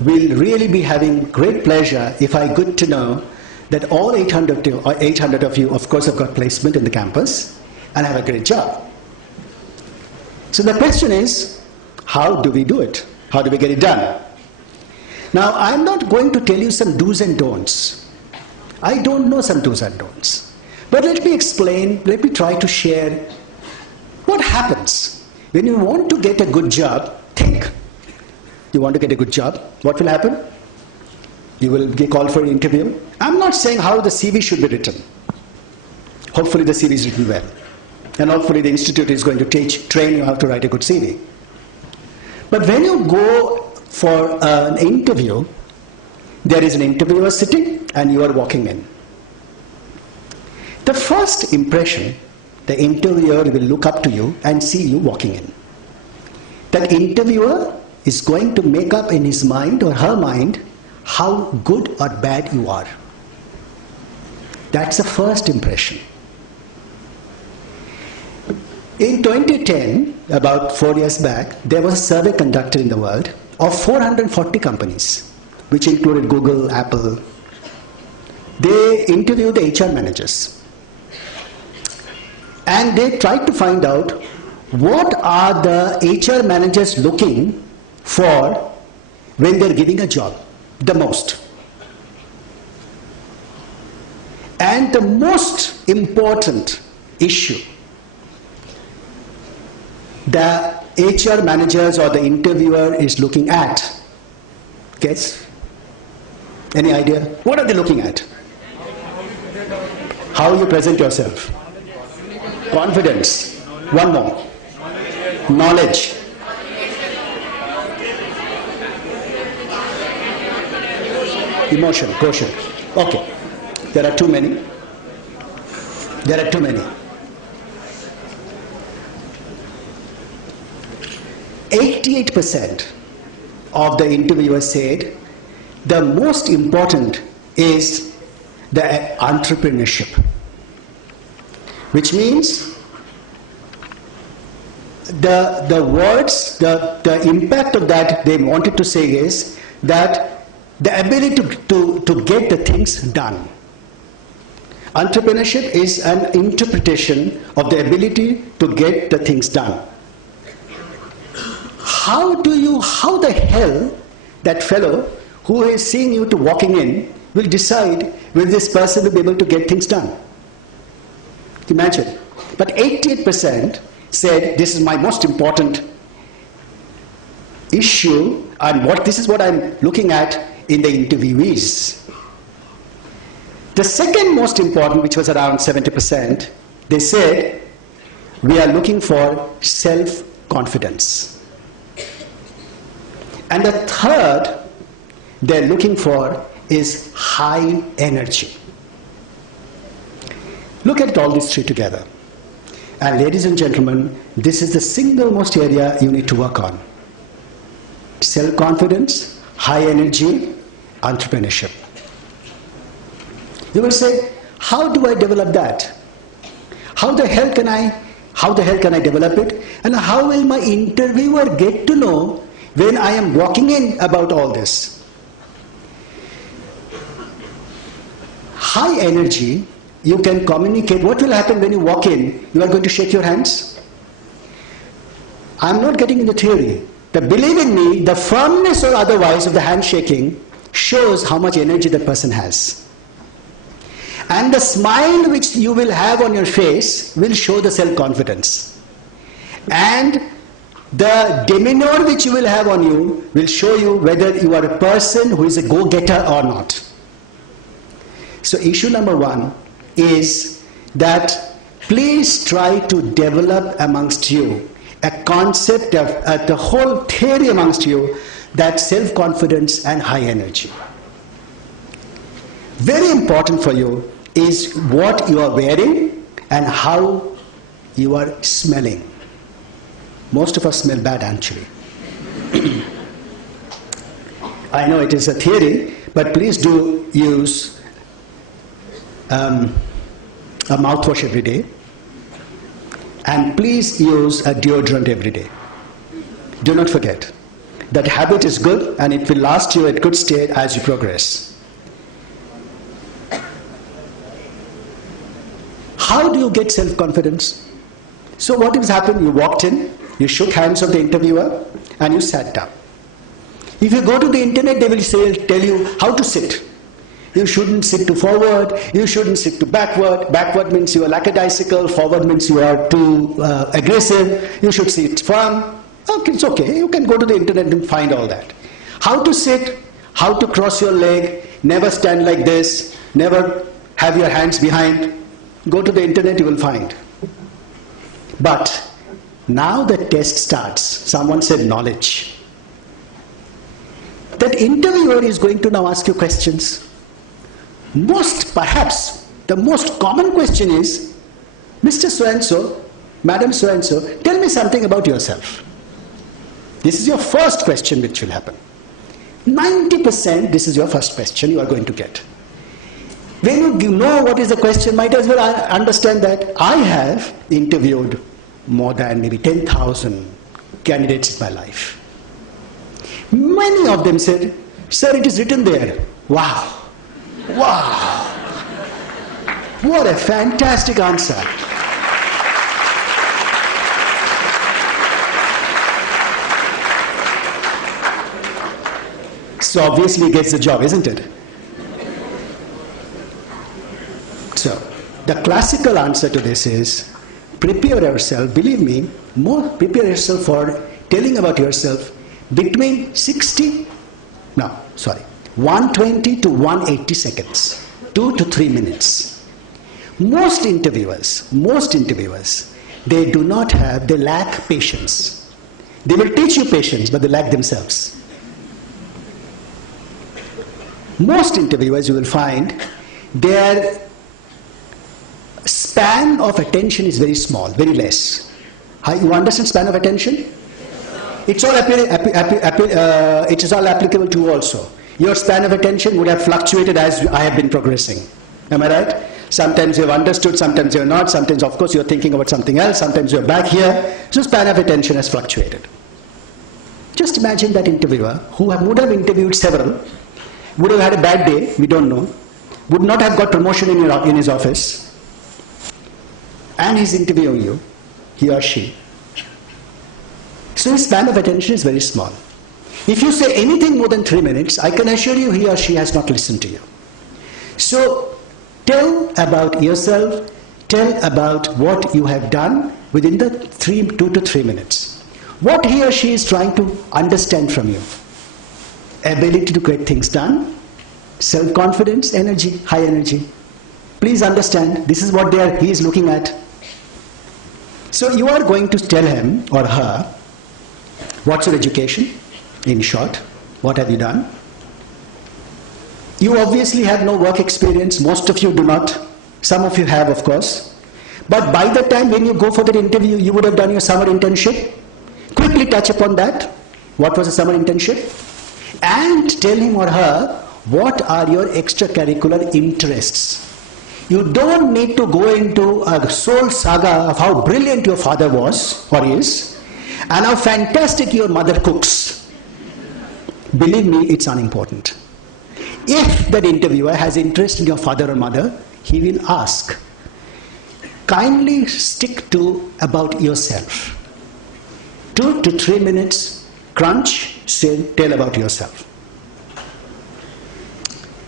will really be having great pleasure if I get to know that all 800 of you, of course, have got placement in the campus and have a great job. So the question is, how do we do it? How do we get it done? Now, I'm not going to tell you some do's and don'ts. I don't know some do's and don'ts. But let me explain, let me try to share what happens when you want to get a good job. Think. You want to get a good job, what will happen? You will be called for an interview. I'm not saying how the CV should be written. Hopefully the CV is written well. And hopefully the institute is going to train you how to write a good CV. But when you go for an interview, there is an interviewer sitting and you are walking in. The first impression, the interviewer will look up to you and see you walking in. That interviewer is going to make up in his mind or her mind how good or bad you are. That's the first impression. In 2010, about 4 years back, there was a survey conducted in the world of 440 companies, which included Google, Apple. They interviewed the HR managers. And they tried to find out what are the HR managers looking for when they're giving a job the most. And the most important issue the HR managers or the interviewer is looking at. Guess? Any idea? What are they looking at? How you present yourself. Confidence. One more. Knowledge. Emotion, quotient. Okay. There are too many. There are too many. 88% of the interviewers said the most important is the entrepreneurship, which means the words, the impact of that they wanted to say is that the ability to get the things done. Entrepreneurship is an interpretation of the ability to get the things done. How the hell that fellow who is seeing you to walking in will decide will this person will be able to get things done? Imagine. But 88% said this is my most important issue, and this is what I'm looking at in the interviewees. The second most important, which was around 70%, they said we are looking for self-confidence. And the third they're looking for is high energy. Look at all these three together. And ladies and gentlemen, this is the single most area you need to work on. Self-confidence, high energy, entrepreneurship. You will say, how do I develop that? How the hell can I develop it? And how will my interviewer get to know when I am walking in about all this? High energy, you can communicate. What will happen when you walk in? You are going to shake your hands? I'm not getting in the theory. But believe in me, the firmness or otherwise of the handshaking shows how much energy that person has. And the smile which you will have on your face will show the self-confidence. And the demeanor which you will have on you will show you whether you are a person who is a go-getter or not. So issue number one is that please try to develop amongst you a concept of the whole theory amongst you, that self-confidence and high energy. Very important for you is what you are wearing and how you are smelling. Most of us smell bad actually. I know it is a theory, but please do use a mouthwash every day, and please use a deodorant every day. Do not forget that habit is good and it will last you at good state as you progress. How do you get self-confidence? So what has happened? You walked in, you shook hands of the interviewer, and you sat down. If you go to the internet, they will tell you how to sit. You shouldn't sit too forward, you shouldn't sit too backward. Backward means you are lackadaisical, forward means you are too aggressive, you should sit firm. Okay, it's okay, you can go to the internet and find all that. How to sit, how to cross your leg, never stand like this, never have your hands behind. Go to the internet, you will find. But now the test starts. Someone said knowledge. That interviewer is going to now ask you questions. Perhaps, the most common question is, Mr. So-and-so, Madam So-and-so, tell me something about yourself. This is your first question which will happen. 90% this is your first question you are going to get. When you know what is the question, might as well understand that I have interviewed more than maybe 10,000 candidates in my life. Many of them said, sir, it is written there. Wow. Wow. What a fantastic answer. So obviously he gets the job, isn't it? So the classical answer to this is, prepare yourself, believe me, prepare yourself for telling about yourself between 120 to 180 seconds, 2 to 3 minutes. Most interviewers, they lack patience. They will teach you patience, but they lack themselves. Most interviewers, you will find, their span of attention is very small, very less. You understand span of attention? It is all applicable to you also. Your span of attention would have fluctuated as I have been progressing. Am I right? Sometimes you've understood, sometimes you're not, sometimes of course you're thinking about something else, sometimes you're back here. So span of attention has fluctuated. Just imagine that interviewer who would have interviewed several, would have had a bad day, we don't know, would not have got promotion in his office, and he's interviewing you, he or she. So his span of attention is very small. If you say anything more than 3 minutes, I can assure you he or she has not listened to you. So tell about yourself, tell about what you have done within the 2 to 3 minutes. What he or she is trying to understand from you. Ability to get things done, self-confidence, energy, high energy. Please understand, this is what he is looking at. So you are going to tell him or her, what's your education? In short, what have you done? You obviously have no work experience. Most of you do not. Some of you have, of course. But by the time when you go for that interview, you would have done your summer internship. Quickly touch upon that. What was a summer internship? And tell him or her, what are your extracurricular interests? You don't need to go into a soul saga of how brilliant your father was or is, and how fantastic your mother cooks. Believe me, it's unimportant. If that interviewer has interest in your father or mother, he will ask, kindly stick to about yourself. 2 to 3 minutes, crunch, tell about yourself.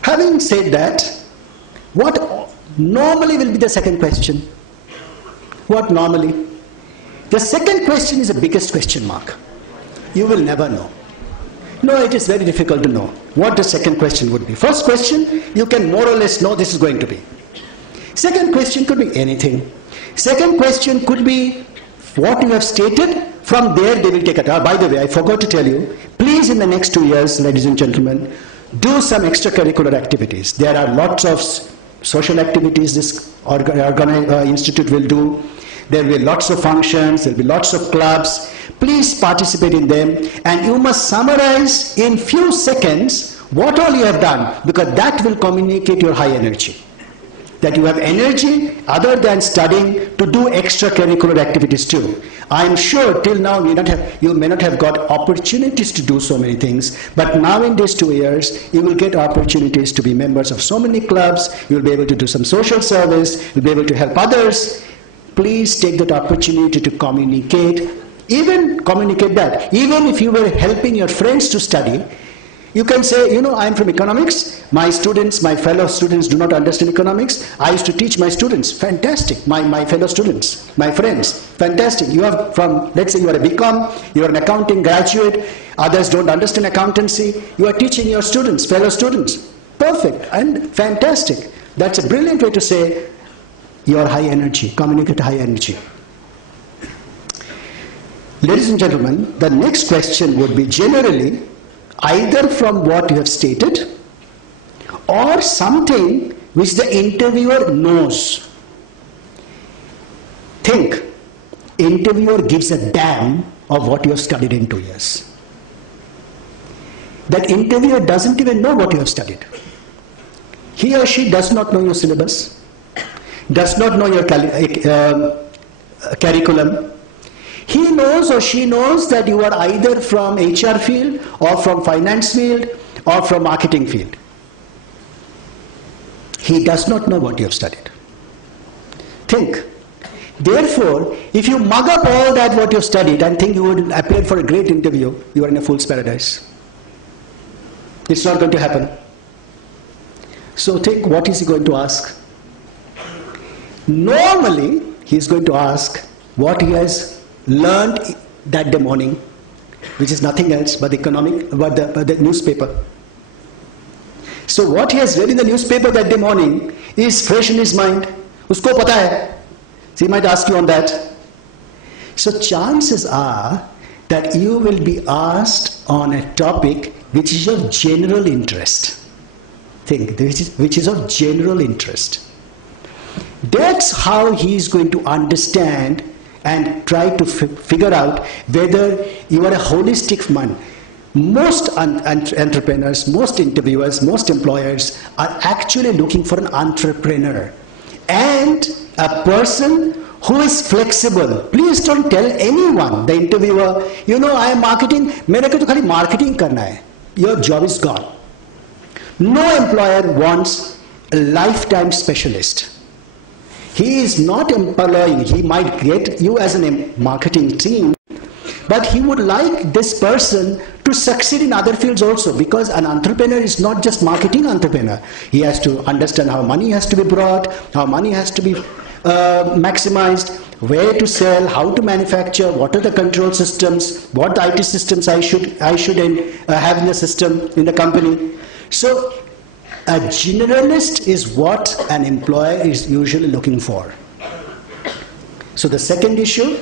Having said that, what normally will be the second question? What normally? The second question is the biggest question mark. You will never know. No, it is very difficult to know what the second question would be. First question, you can more or less know this is going to be. Second question could be anything. Second question could be what you have stated. From there they will take it. By the way, I forgot to tell you, please in the next 2 years, ladies and gentlemen, do some extracurricular activities. There are lots of social activities this institute will do. There will be lots of functions, there will be lots of clubs. Please participate in them, and you must summarize in few seconds what all you have done, because that will communicate your high energy. That you have energy other than studying to do extracurricular activities too. I am sure till now you may not have got opportunities to do so many things, but now in these 2 years you will get opportunities to be members of so many clubs, you will be able to do some social service, you will be able to help others. Please take that opportunity to communicate, even communicate that. Even if you were helping your friends to study, you can say, you know, I am from economics, my students, my fellow students do not understand economics, I used to teach my students, fantastic, my fellow students, my friends, fantastic. You are from, let's say you are a BCom, you are an accounting graduate, others don't understand accountancy, you are teaching your students, fellow students, perfect and fantastic. That's a brilliant way to say your high energy, communicate high energy. Ladies and gentlemen, the next question would be generally either from what you have stated or something which the interviewer knows. Think, interviewer gives a damn of what you have studied in 2 years. That interviewer doesn't even know what you have studied. He or she does not know your syllabus, does not know your curriculum. He knows or she knows that you are either from HR field or from finance field or from marketing field. He does not know what you have studied. Think. Therefore, if you mug up all that what you have studied and think you would appear for a great interview, you are in a fool's paradise. It's not going to happen. So think, what is he going to ask? Normally, he is going to ask what he has learned that day morning, which is nothing else but the newspaper. So what he has read in the newspaper that day morning is fresh in his mind. Usko pata hai. So he might ask you on that. So chances are that you will be asked on a topic which is of general interest. Think, which is of general interest. That's how he is going to understand and try to figure out whether you are a holistic man. Most entrepreneurs, most interviewers, most employers are actually looking for an entrepreneur. and a person who is flexible. Please don't tell anyone, the interviewer, you know, I am marketing, मेरे को तो खाली marketing करना है. Your job is gone. No employer wants a lifetime specialist. He is not employing, he might get you as a marketing team, but he would like this person to succeed in other fields also, because an entrepreneur is not just marketing entrepreneur. He has to understand how money has to be brought, how money has to be maximized, where to sell, how to manufacture, what are the control systems, what IT systems I should have in the system, in the company. So a generalist is what an employer is usually looking for. So the second issue,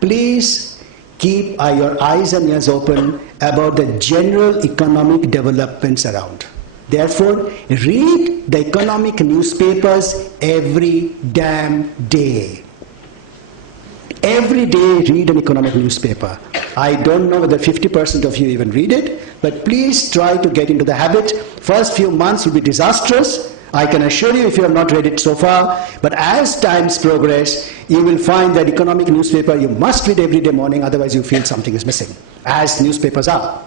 please keep your eyes and ears open about the general economic developments around. Therefore, read the economic newspapers every damn day. Every day read an economic newspaper. I don't know whether 50% of you even read it, but please try to get into the habit. First few months will be disastrous. I can assure you if you have not read it so far, but as times progress, you will find that economic newspaper you must read every day morning, otherwise you feel something is missing, as newspapers are.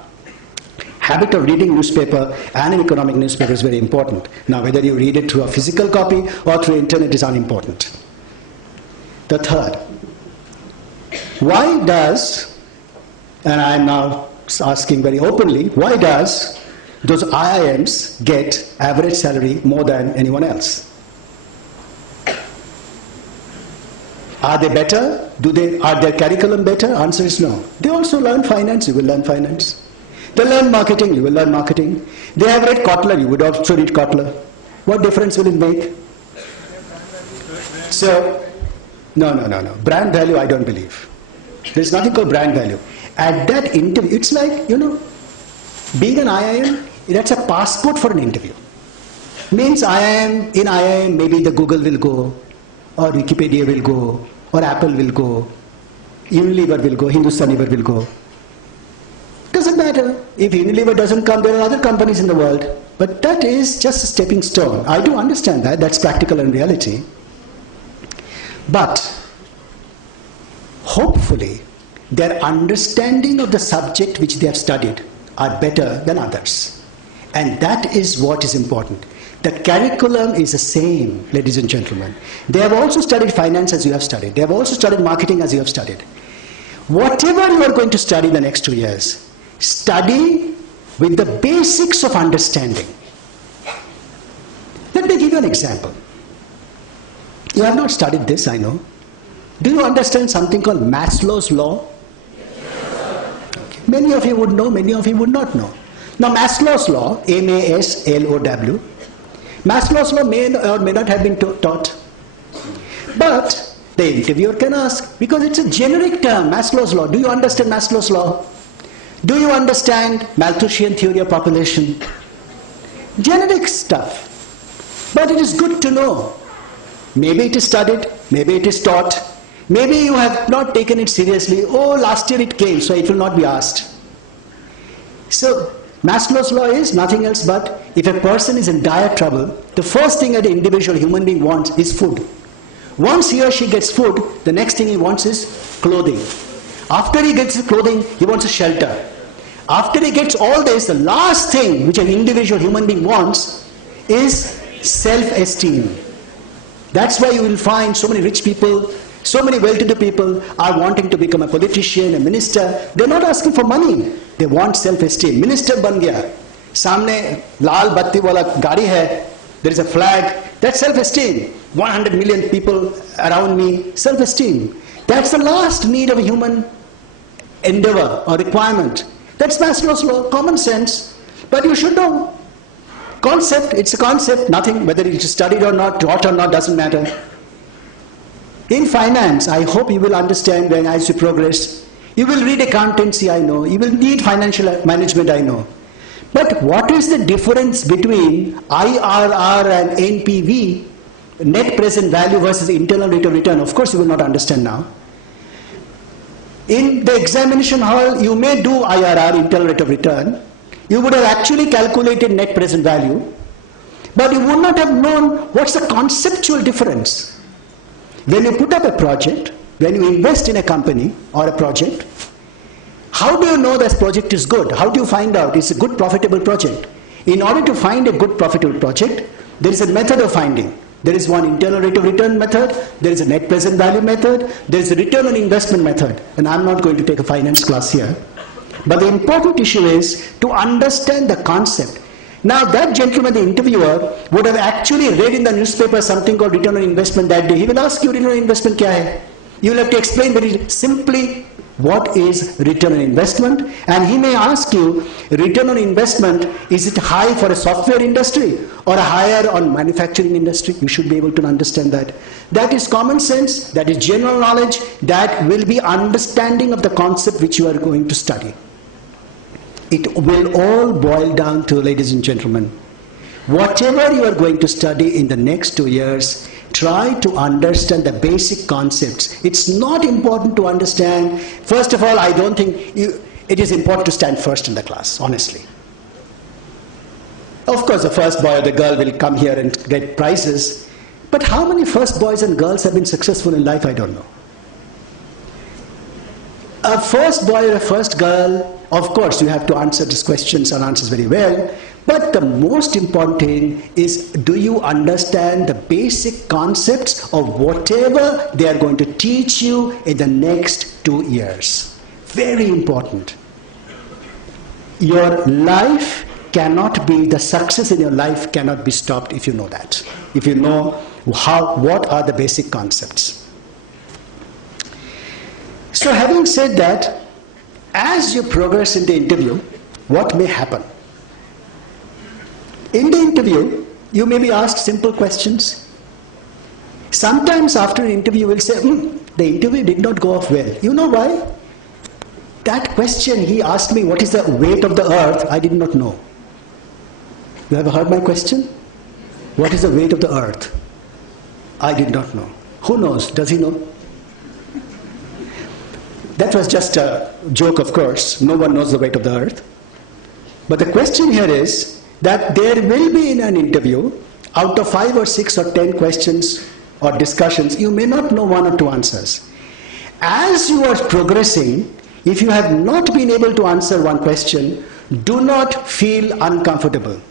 Habit of reading newspaper and an economic newspaper is very important. Now whether you read it through a physical copy or through internet is unimportant. The third, why does, and I am now asking very openly, why does those IIMs get average salary more than anyone else? Are they better? Are their curriculum better? Answer is no. They also learn finance, you will learn finance. They learn marketing, you will learn marketing. They have read Kotler, you would also read Kotler. What difference will it make? So, no. Brand value, I don't believe. There's nothing called brand value. At that interview, it's like, you know, being an IIM, that's a passport for an interview. Means in IIM, maybe the Google will go, or Wikipedia will go, or Apple will go, Unilever will go, Hindustan Unilever will go. Doesn't matter. If Unilever doesn't come, there are other companies in the world. But that is just a stepping stone. I do understand that. That's practical and reality. But hopefully, their understanding of the subject which they have studied are better than others. And that is what is important. The curriculum is the same, ladies and gentlemen. They have also studied finance as you have studied. They have also studied marketing as you have studied. Whatever you are going to study in the next 2 years, study with the basics of understanding. Let me give you an example. You have not studied this, I know. Do you understand something called Maslow's law? Okay. Many of you would know, many of you would not know. Now Maslow's law, M-A-S-L-O-W, Maslow's law may or may not have been taught. But the interviewer can ask, because it's a generic term, Maslow's law. Do you understand Maslow's law? Do you understand Malthusian theory of population? Generic stuff. But it is good to know. Maybe it is studied, maybe it is taught, maybe you have not taken it seriously. Oh, last year it came, so it will not be asked. So, Maslow's law is nothing else but if a person is in dire trouble, the first thing that an individual human being wants is food. Once he or she gets food, the next thing he wants is clothing. After he gets his clothing, he wants a shelter. After he gets all this, the last thing which an individual human being wants is self-esteem. That's why you will find so many rich people, so many well-to-do people are wanting to become a politician, a minister. They're not asking for money. They want self-esteem. Minister ban gaya. Samne lal batti wala gaadi hai. There is a flag. That's self-esteem. 100 million people around me. Self-esteem. That's the last need of a human endeavor or requirement. That's Maslow's law. Common sense. But you should know. Concept, it's a concept, nothing, whether it is studied or not, taught or not, doesn't matter. In finance, I hope you will understand when as you progress, you will read accountancy, I know, you will need financial management, I know. But what is the difference between IRR and NPV, net present value versus internal rate of return? Of course you will not understand now. In the examination hall, you may do IRR, internal rate of return. You would have actually calculated net present value, but you would not have known what's the conceptual difference. When you put up a project, when you invest in a company or a project, how do you know this project is good? How do you find out it's a good profitable project? In order to find a good profitable project, there is a method of finding. There is one internal rate of return method, there is a net present value method, there is a return on investment method. And I'm not going to take a finance class here. But the important issue is to understand the concept. Now that gentleman, the interviewer, would have actually read in the newspaper something called return on investment that day. He will ask you, return on investment kya hai? You will have to explain very simply what is return on investment, and he may ask you, return on investment, is it high for a software industry or higher on manufacturing industry? You should be able to understand that. That is common sense, that is general knowledge, that will be understanding of the concept which you are going to study. It will all boil down to, ladies and gentlemen, whatever you are going to study in the next 2 years, try to understand the basic concepts. It's not important to understand. First of all, I don't think it is important to stand first in the class, honestly. Of course, the first boy or the girl will come here and get prizes. But how many first boys and girls have been successful in life, I don't know. A first boy or a first girl, of course, you have to answer these questions and answers very well. But the most important thing is, do you understand the basic concepts of whatever they are going to teach you in the next 2 years? Very important. Your life cannot be, the success in your life cannot be stopped if you know that. If you know what are the basic concepts. So having said that, as you progress in the interview, what may happen? In the interview, you may be asked simple questions. Sometimes after an interview, you will say, the interview did not go off well. You know why? That question, he asked me, what is the weight of the earth? I did not know. You ever heard my question? What is the weight of the earth? I did not know. Who knows? Does he know? That was just a joke, of course. No one knows the weight of the earth. But the question here is, that there will be in an interview, out of 5 or 6 or 10 questions or discussions, you may not know 1 or 2 answers. As you are progressing, if you have not been able to answer one question, do not feel uncomfortable.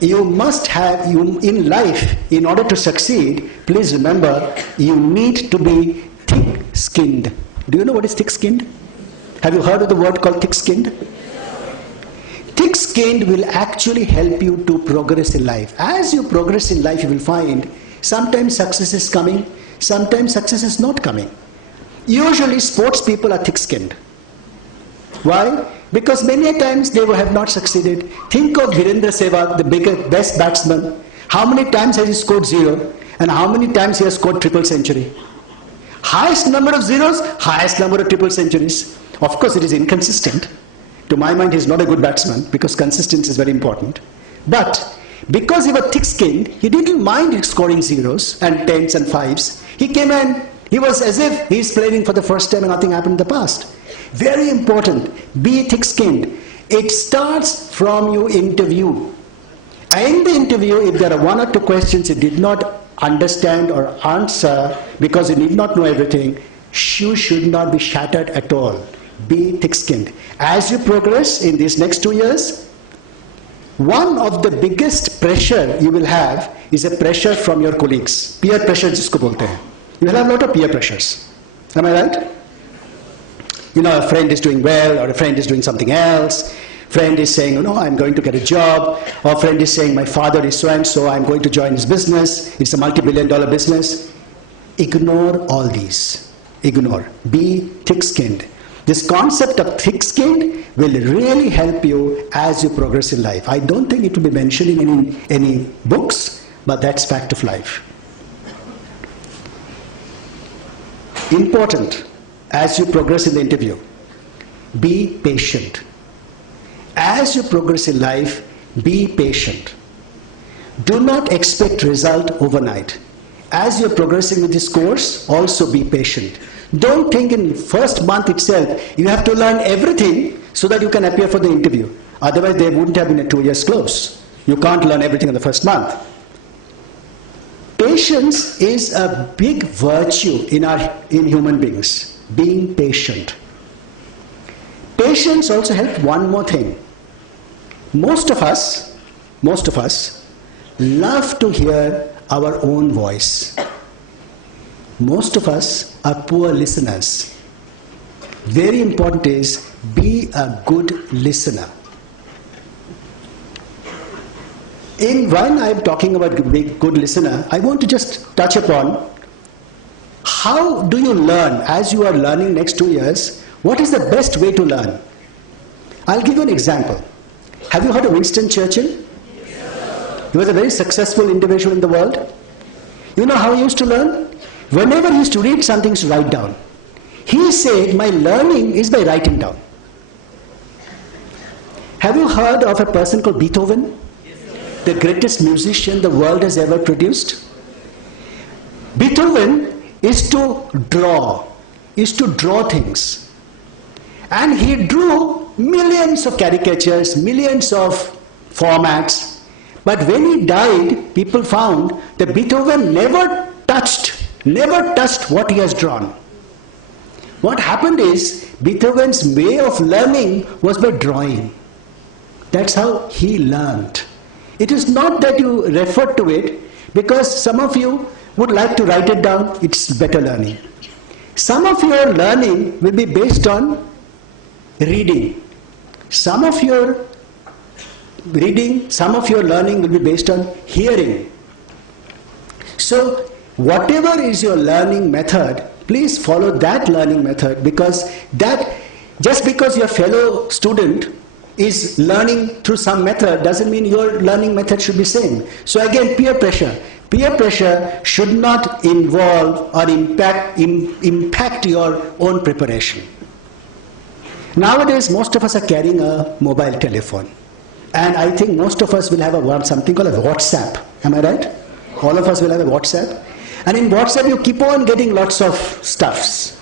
You must have, in life, in order to succeed, please remember, you need to be thick-skinned. Do you know what is thick-skinned? Have you heard of the word called thick-skinned? Thick-skinned will actually help you to progress in life. As you progress in life, you will find sometimes success is coming, sometimes success is not coming. Usually sports people are thick-skinned. Why? Because many times they have not succeeded. Think of Virendra Sehwag, the best batsman. How many times has he scored 0? And how many times he has scored triple century? Highest number of zeros, highest number of triple centuries. Of course, it is inconsistent. To my mind, he is not a good batsman, because consistency is very important. But because he was thick-skinned, he didn't mind scoring zeros and 10s and 5s. He came and he was as if he is playing for the first time and nothing happened in the past. Very important. Be thick-skinned. It starts from your interview. In the interview, if there are 1 or 2 questions you did not understand or answer because you need not know everything, you should not be shattered at all. Be thick-skinned. As you progress in these next 2 years, one of the biggest pressure you will have is a pressure from your colleagues. Peer pressure jisko bolte hain. You will have a lot of peer pressures. Am I right? You know, a friend is doing well, or a friend is doing something else. Friend is saying, no, I'm going to get a job. Or friend is saying, my father is so and so, I'm going to join his business. It's a multi-billion-dollar business. Ignore all these. Ignore. Be thick-skinned. This concept of thick-skinned will really help you as you progress in life. I don't think it will be mentioned in any books, but that's fact of life. Important, as you progress in the interview, be patient. As you progress in life, be patient. Do not expect result overnight. As you're progressing with this course, also be patient. Don't think in first month itself, you have to learn everything so that you can appear for the interview. Otherwise, there wouldn't have been a 2 years course. You can't learn everything in the first month. Patience is a big virtue in human beings. Being patient. Patience also helps one more thing. Most of us love to hear our own voice. Most of us are poor listeners. Very important is be a good listener. When I'm talking about being a good listener, I want to just touch upon how do you learn as you are learning next 2 years. What is the best way to learn? I'll give you an example. Have you heard of Winston Churchill? Yes. He was a very successful individual in the world. You know how he used to learn? Whenever he used to read something, he used to write down. He said, my learning is by writing down. Have you heard of a person called Beethoven? Yes. The greatest musician the world has ever produced? Beethoven is to draw things. And he drew millions of caricatures, millions of formats. But when he died, people found that Beethoven never touched what he has drawn. What happened is, Beethoven's way of learning was by drawing. That's how he learned. It is not that you refer to it, because some of you would like to write it down, it's better learning. Some of your learning will be based on reading. Some of your learning will be based on hearing. So, whatever is your learning method, please follow that learning method, because just because your fellow student is learning through some method doesn't mean your learning method should be same. So again, peer pressure. Peer pressure should not involve or impact your own preparation. Nowadays, most of us are carrying a mobile telephone. And I think most of us will have something called a WhatsApp. Am I right? All of us will have a WhatsApp. And in WhatsApp, you keep on getting lots of stuffs.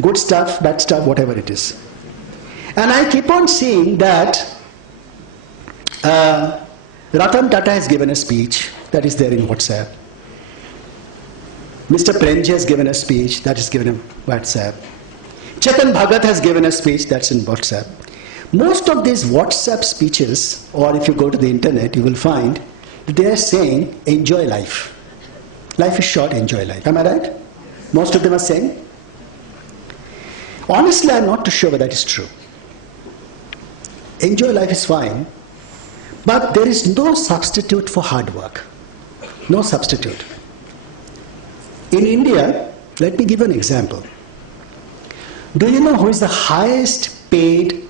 Good stuff, bad stuff, whatever it is. And I keep on seeing that Ratan Tata has given a speech that is there in WhatsApp. Mr. Premji has given a speech that is given in WhatsApp. Chetan Bhagat has given a speech that's in WhatsApp. Most of these WhatsApp speeches, or if you go to the internet, you will find that they are saying, enjoy life. Life is short, enjoy life. Am I right? Most of them are saying. Honestly, I'm not too sure whether that is true. Enjoy life is fine, but there is no substitute for hard work. No substitute. In India, let me give you an example. Do you know who is the highest paid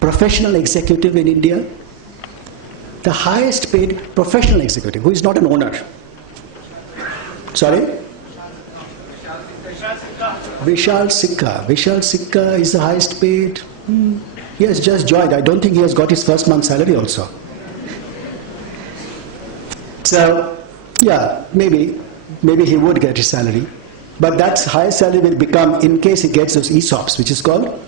professional executive in India? The highest paid professional executive, who is not an owner. Sorry? Vishal Sikka. Vishal Sikka is the highest paid. He has just joined. I don't think he has got his first month's salary also. So, yeah, maybe he would get his salary. But that highest salary will become, in case he gets those ESOPs, which is called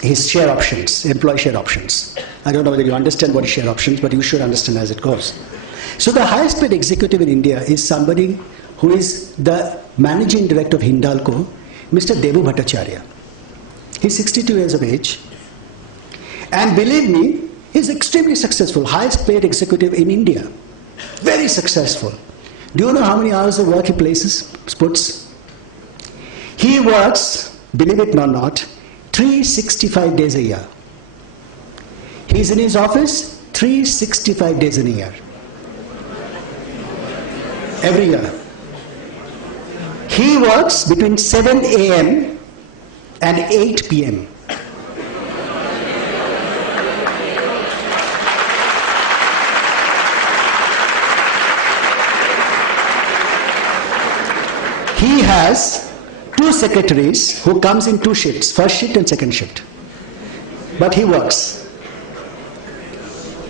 his share options, employee share options. I don't know whether you understand what is share options, but you should understand as it goes. So the highest paid executive in India is somebody who is the managing director of Hindalco, Mr. Devu Bhattacharya. He's 62 years of age. And believe me, he's extremely successful, highest paid executive in India. Very successful. Do you know how many hours of work he puts? He works, believe it or not, 365 days a year. He's in his office 365 days in a year. Every year. He works between 7 a.m. and 8 p.m. He has 2 secretaries who comes in 2 shifts, first shift and second shift. But he works.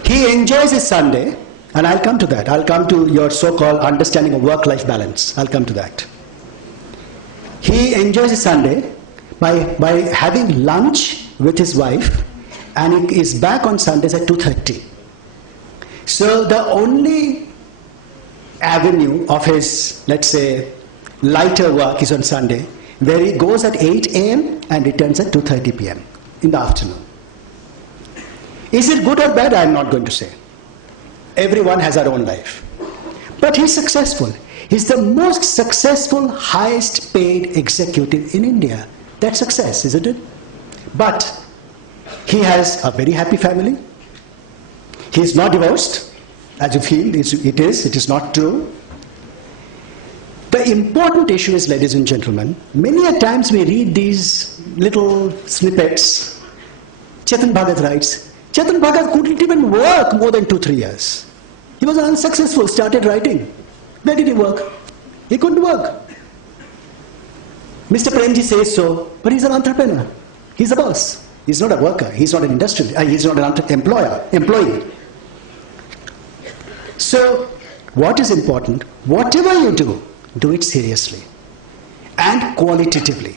He enjoys his Sunday, and I'll come to that. I'll come to your so-called understanding of work-life balance. I'll come to that. He enjoys his Sunday by having lunch with his wife, and he is back on Sundays at 2:30. So the only avenue of his, let's say, lighter work is on Sunday, where he goes at 8 a.m. and returns at 2:30 p.m. in the afternoon. Is it good or bad? I'm not going to say. Everyone has their own life. But he's successful. He's the most successful, highest paid executive in India. That's success, isn't it? But he has a very happy family. He's not divorced, as you feel it is not true. The important issue is, ladies and gentlemen, many a times we read these little snippets. Chetan Bhagat writes, Chetan Bhagat couldn't even work more than 2-3 years. He was unsuccessful, started writing. Where did he work? He couldn't work. Mr. Premji says so, but he's an entrepreneur. He's a boss. He's not a worker. He's not an industrial. He's not an employee. So, what is important? Whatever you do, do it seriously and qualitatively.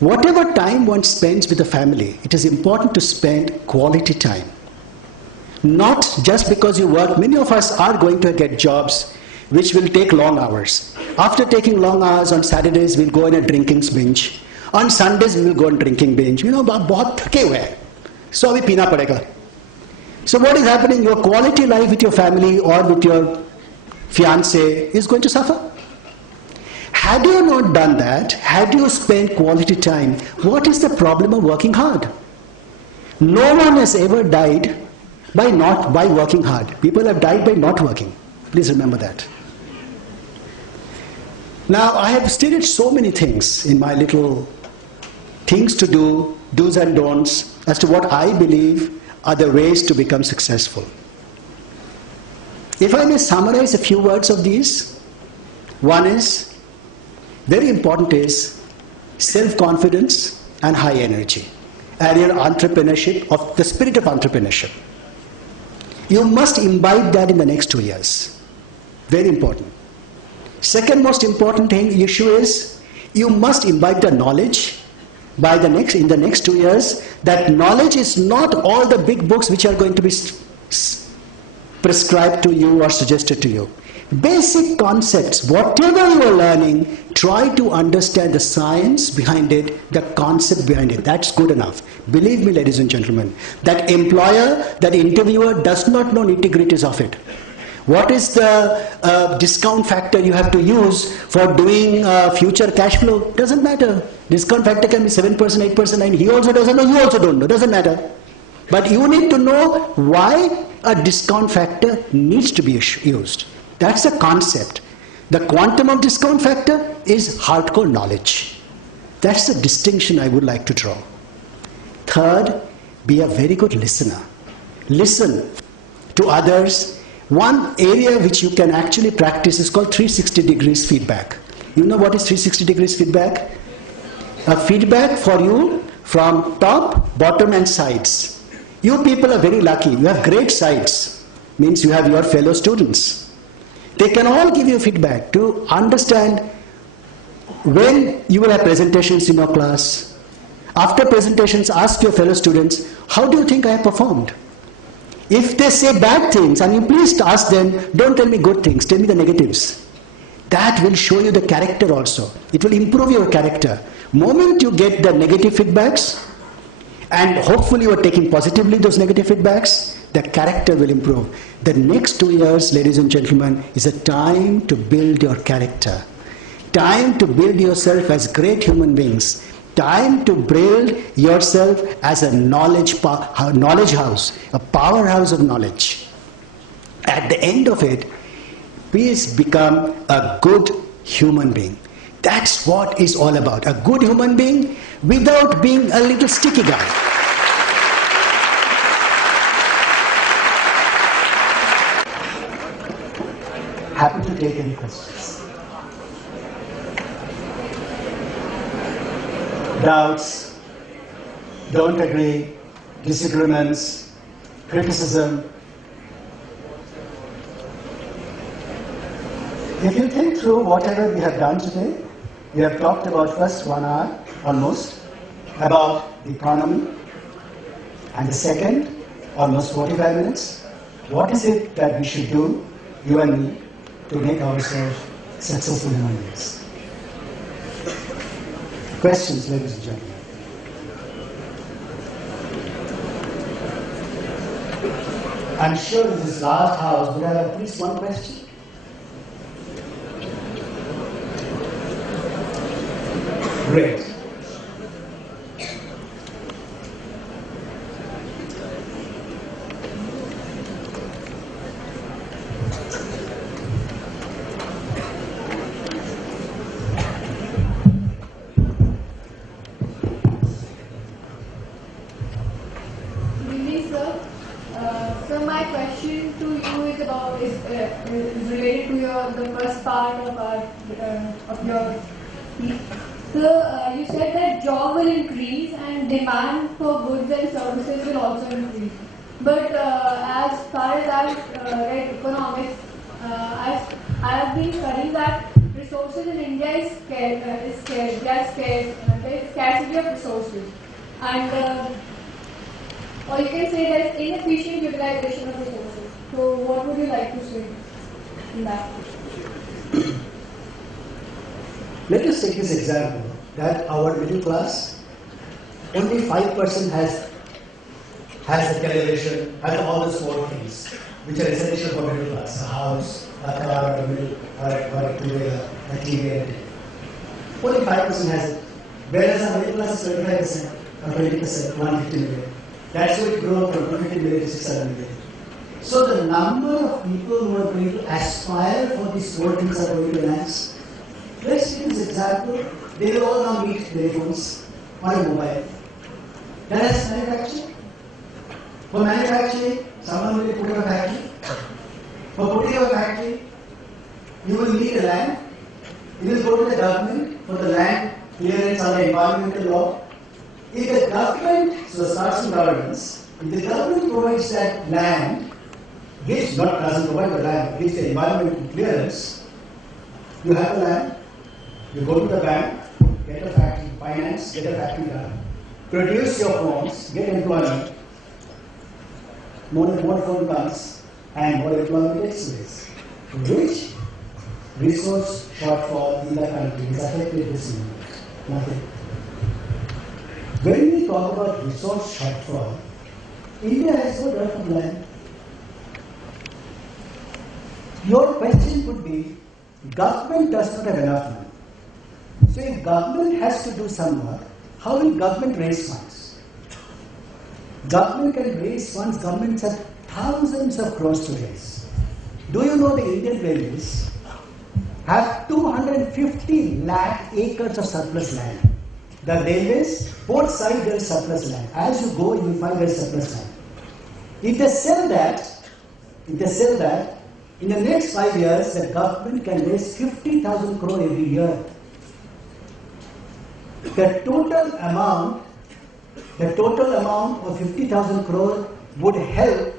Whatever time one spends with the family, it is important to spend quality time. Not just because you work. Many of us are going to get jobs which will take long hours. After taking long hours, on Saturdays we'll go on a drinking binge. On Sundays we'll go on drinking binge. बहुत थके हुए हैं. So अभी पीना पड़ेगा. So what is happening? Your quality life with your family or with your fiancé is going to suffer. Had you not done that, had you spent quality time, what is the problem of working hard? No one has ever died by working hard. People have died by not working. Please remember that. Now, I have stated so many things in my little things to do, do's and don'ts, as to what I believe are the ways to become successful. If I may summarize a few words of these, one is, very important is self-confidence and high energy, and your entrepreneurship, of the spirit of entrepreneurship. You must imbibe that in the next 2 years. Very important. Second most important issue is you must imbibe the knowledge in the next 2 years. That knowledge is not all the big books which are going to be prescribed to you or suggested to you. Basic concepts, whatever you are learning, try to understand the science behind it, the concept behind it. That's good enough. Believe me, ladies and gentlemen, that employer, that interviewer does not know nitty-gritties of it. What is the discount factor you have to use for doing future cash flow? Doesn't matter. Discount factor can be 7%, 8%, and he also doesn't know, you also don't know. Doesn't matter. But you need to know why a discount factor needs to be used. That's the concept. The quantum of discount factor is hardcore knowledge. That's the distinction I would like to draw. Third, be a very good listener. Listen to others. One area which you can actually practice is called 360 degrees feedback. You know what is 360 degrees feedback? A feedback for you from top, bottom and sides. You people are very lucky. You have great sides. Means you have your fellow students. They can all give you feedback to understand when you will have presentations in your class. After presentations, ask your fellow students, how do you think I have performed? If they say bad things, I mean, please ask them, don't tell me good things, tell me the negatives. That will show you the character also. It will improve your character. Moment you get the negative feedbacks, and hopefully you are taking positively those negative feedbacks, the character will improve. The next 2 years, ladies and gentlemen, is a time to build your character. Time to build yourself as great human beings. Time to build yourself as a knowledge house, a powerhouse of knowledge. At the end of it, please become a good human being. That's what it's all about. A good human being without being a little sticky guy. Happy to take any questions. Doubts, don't agree, disagreements, criticism. If you think through whatever we have done today, we have talked about first 1 hour almost about the economy, and the second almost 45 minutes What is it that we should do, you and me, to make ourselves successful human beings? Questions, ladies and gentlemen? I'm sure in this large house would have at least one question. Great. Is related to the first part of your speech. So you said that job will increase and demand for goods and services will also increase. But as far as I've read economics, I have been studying that resources in India is scarce. There is scarcity of resources, and or you can say there is inefficient utilization of resources. So what would you like to say in that? Let us take this example that our middle class, only 5% has the television, has all the four things which are essential for middle class: a house, a car, a TV. Only 5% has it. Whereas our middle class is 25% or 20%, 150 million. That's why it grew from 250 million to 600 million. So the number of people who are going to aspire for these four things are going to enhance. Let's take this example. They will all now meet their phones on a mobile. That is manufacturing. For manufacturing, someone will put up a factory. For putting up a factory, you will need a land. You will go to the government for the land clearance under environmental law. If the government, so starts in governance, if the government provides that land, doesn't provide the land, gives the environmental clearance, you have the land, you go to the bank, get a factory, finance, get a factory done, produce your phones, get employment, more phone comes, and more employment takes place. Which resource shortfall in the country is affected this moment? Nothing. When we talk about resource shortfall, India has so lot of land. Your question could be, government does not have enough money. So if government has to do some work, how will government raise funds? Government can raise funds, governments have thousands of crores to raise. Do you know the Indian railways have 250 lakh acres of surplus land? The railways, both sides there is surplus land. As you go, you will find there is surplus land. If they sell that, in the next 5 years, the government can raise 50,000 crore every year. The total amount of 50,000 crore would help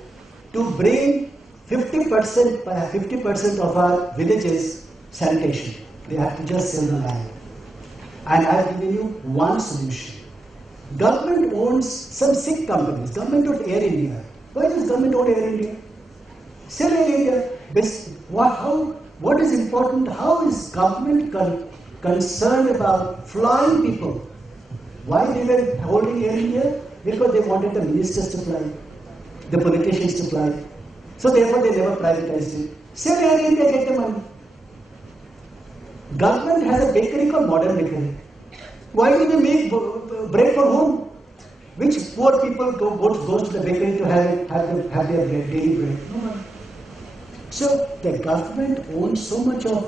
to bring 50% of our villages sanitation. They have to just sell the land. And I have given you one solution. Government owns some sick companies. Government owns Air India. Why does government own Air India? Sell Air India. What is important? How is government concerned about flying people? Why they were holding Air India? Because they wanted the ministers to fly, the politicians to fly. So therefore they never privatized it. Sell Air India, get the money. Government has a bakery called Modern Bakery. Why do they make bread for whom? Which poor people goes to the bakery to have their daily bread? No one. So the government owns so much of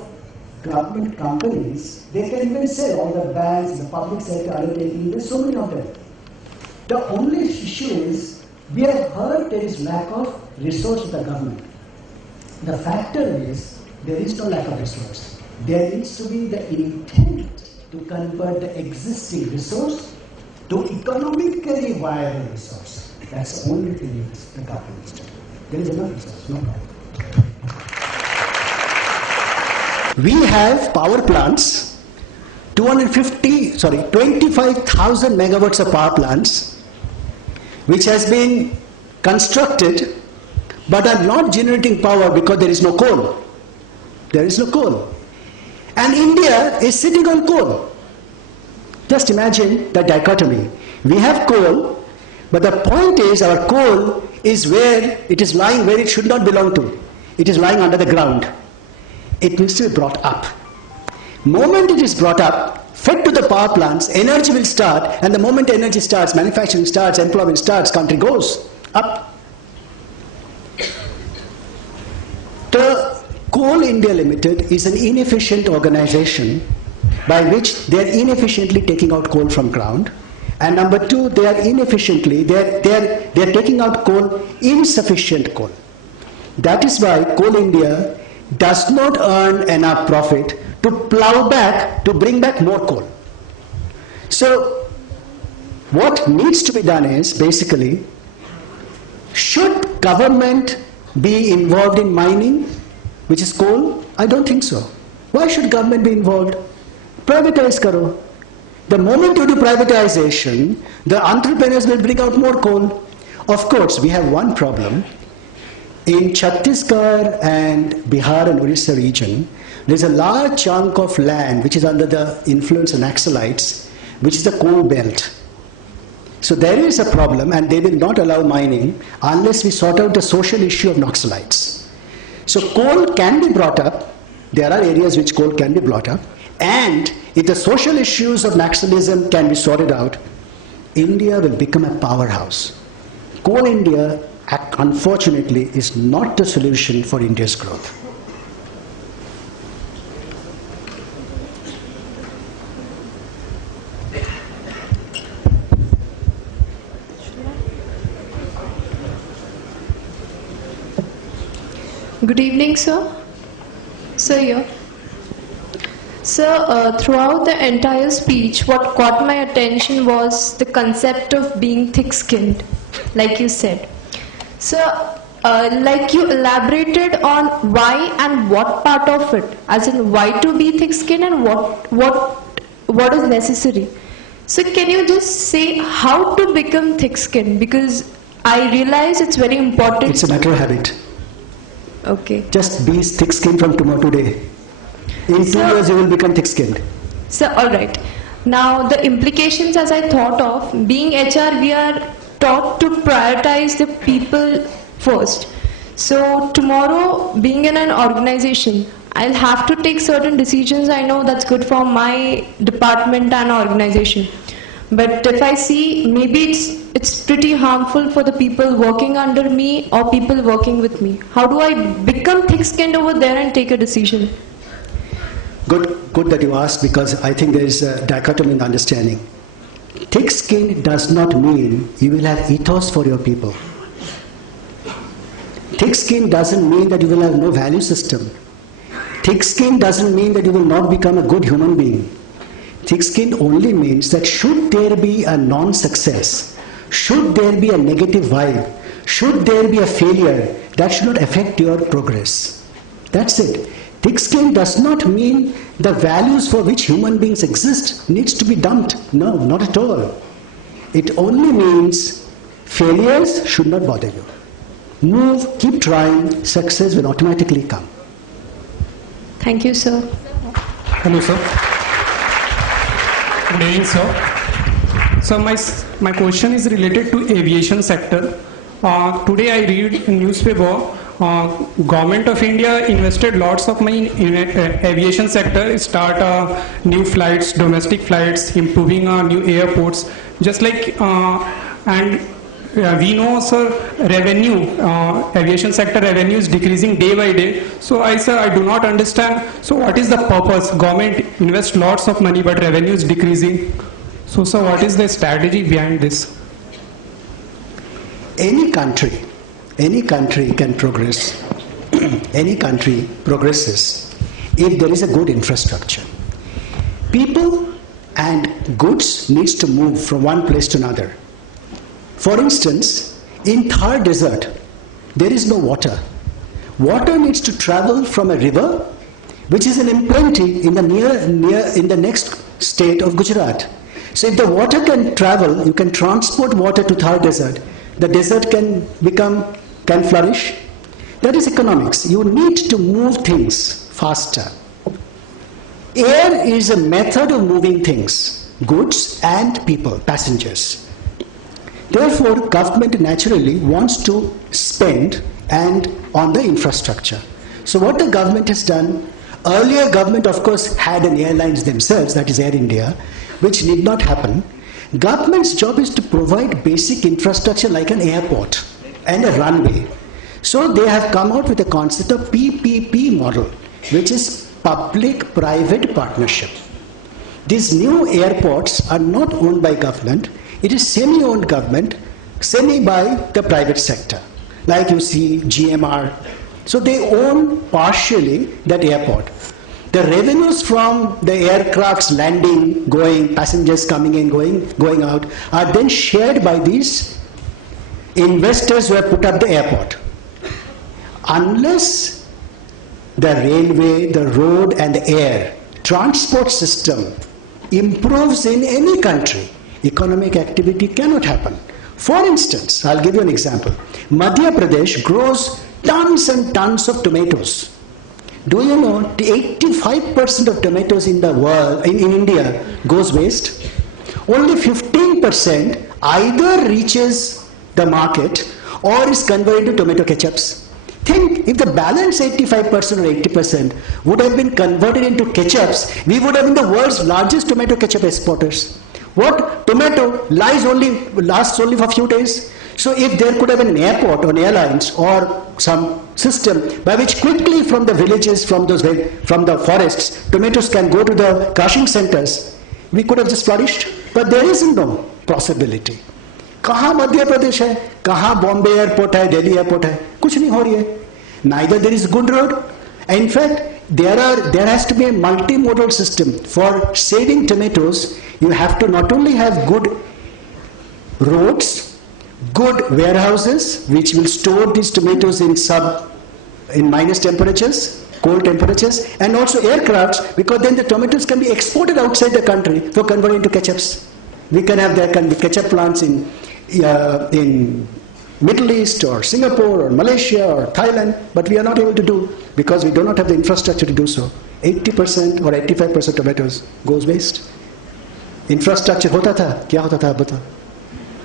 government companies, they can even sell all the banks, the public sector undertaking, there's so many of them. The only issue is, we have heard there is lack of resource in the government. The factor is, there is no lack of resource. There needs to be the intent to convert the existing resource to economically viable resource. That's the only thing the government needs to do. There is enough resource, no problem. We have power plants, 25,000 megawatts of power plants, which has been constructed but are not generating power because there is no coal. There is no coal. And India is sitting on coal. Just imagine the dichotomy. We have coal, but the point is our coal is where it is lying, where it should not belong to. It is lying under the ground. It needs to be brought up. Moment it is brought up, fed to the power plants, energy will start, and the moment energy starts, manufacturing starts, employment starts, country goes up. The Coal India Limited is an inefficient organization by which they are inefficiently taking out coal from ground. And number two, they are taking out coal, insufficient coal. That is why Coal India does not earn enough profit to plow back, to bring back more coal. So what needs to be done is basically, should government be involved in mining, which is coal? I don't think so. Why should government be involved? Privatize karo. The moment you do privatization, the entrepreneurs will bring out more coal. Of course, we have one problem. In Chhattisgarh and Bihar and Orissa region, there is a large chunk of land which is under the influence of Naxalites, which is the coal belt. So there is a problem, and they will not allow mining unless we sort out the social issue of Naxalites. So coal can be brought up. There are areas which coal can be brought up. And if the social issues of Naxalism can be sorted out, India will become a powerhouse. Coal India, unfortunately, is not the solution for India's growth. Good evening, sir. Sir, here. Sir, throughout the entire speech, what caught my attention was the concept of being thick-skinned, like you said. Sir, like you elaborated on why and what part of it, as in why to be thick-skinned and what is necessary. So can you just say how to become thick-skinned? Because I realize it's very important. It's a matter of habit. Okay. Just be thick-skinned from today. In 2 years you will become thick-skinned. Sir, alright. Now the implications, as I thought of, being HR, we are taught to prioritize the people first. So tomorrow, being in an organization, I'll have to take certain decisions. I know that's good for my department and organization. But if I see, maybe it's pretty harmful for the people working under me or people working with me. How do I become thick-skinned over there and take a decision? Good that you asked, because I think there is a dichotomy in the understanding. Thick-skinned does not mean you will have ethos for your people. Thick-skinned doesn't mean that you will have no value system. Thick-skinned doesn't mean that you will not become a good human being. Thick-skinned only means that should there be a non-success, should there be a negative vibe, should there be a failure, that should not affect your progress. That's it. Thick-skinned does not mean the values for which human beings exist needs to be dumped. No, not at all. It only means failures should not bother you. Move, keep trying, success will automatically come. Thank you, sir. Hello, sir. Good evening, sir. So my question is related to aviation sector. Today I read in newspaper, Government of India invested lots of money in aviation sector, start new flights, domestic flights, improving new airports, just like, we know, sir, revenue, aviation sector revenue is decreasing day by day. So I do not understand. So what is the purpose? Government invests lots of money, but revenue is decreasing. So sir, what is the strategy behind this? Any country can progress. Any country progresses if there is a good infrastructure. People and goods needs to move from one place to another. For instance, in Thar desert, there is no water. Water needs to travel from a river, which is in plenty in the next state of Gujarat. So if the water can travel, you can transport water to Thar desert. The desert can flourish, That is economics. You need to move things faster. Air is a method of moving things, goods and people, passengers. Therefore, government naturally wants to spend and on the infrastructure. So what the government has done, earlier government of course had an airlines themselves, that is Air India, which need not happen. Government's job is to provide basic infrastructure like an airport and a runway. So they have come out with a concept of PPP model, which is public-private partnership. These new airports are not owned by government. It is semi-owned government, semi by the private sector. Like you see GMR. So they own partially that airport. The revenues from the aircrafts landing, going, passengers coming in, going out, are then shared by these investors who have put up the airport. Unless the railway, the road and the air transport system improves in any country, economic activity cannot happen. For instance, I'll give you an example. Madhya Pradesh grows tons and tons of tomatoes. Do you know 85% of tomatoes in the world, in India, goes waste? Only 15% either reaches the market or is converted to tomato ketchups. Think if the balance 85% or 80% would have been converted into ketchups, we would have been the world's largest tomato ketchup exporters. What? Tomato lasts only for a few days. So if there could have been an airport or an airlines or some system by which quickly from the villages, from the forests, tomatoes can go to the crushing centers, we could have just flourished. But there is no possibility. कहाँ मध्य प्रदेश है, कहाँ Bombay airport है, Delhi airport है, कुछ नहीं हो रही है. Neither there is good road. In fact, there has to be a multimodal system. For saving tomatoes, you have to not only have good roads, good warehouses which will store these tomatoes in minus temperatures, cold temperatures, and also aircrafts, because then the tomatoes can be exported outside the country for converting to ketchups. We can have there can be ketchup plants in Middle East or Singapore or Malaysia or Thailand, but we are not able to do because we do not have the infrastructure to do so. 80% or 85% tomatoes goes waste. Infrastructure hota tha, kya hota tha, ab bata.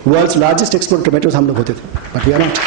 World's largest export of tomatoes hum log hote the, but we are not.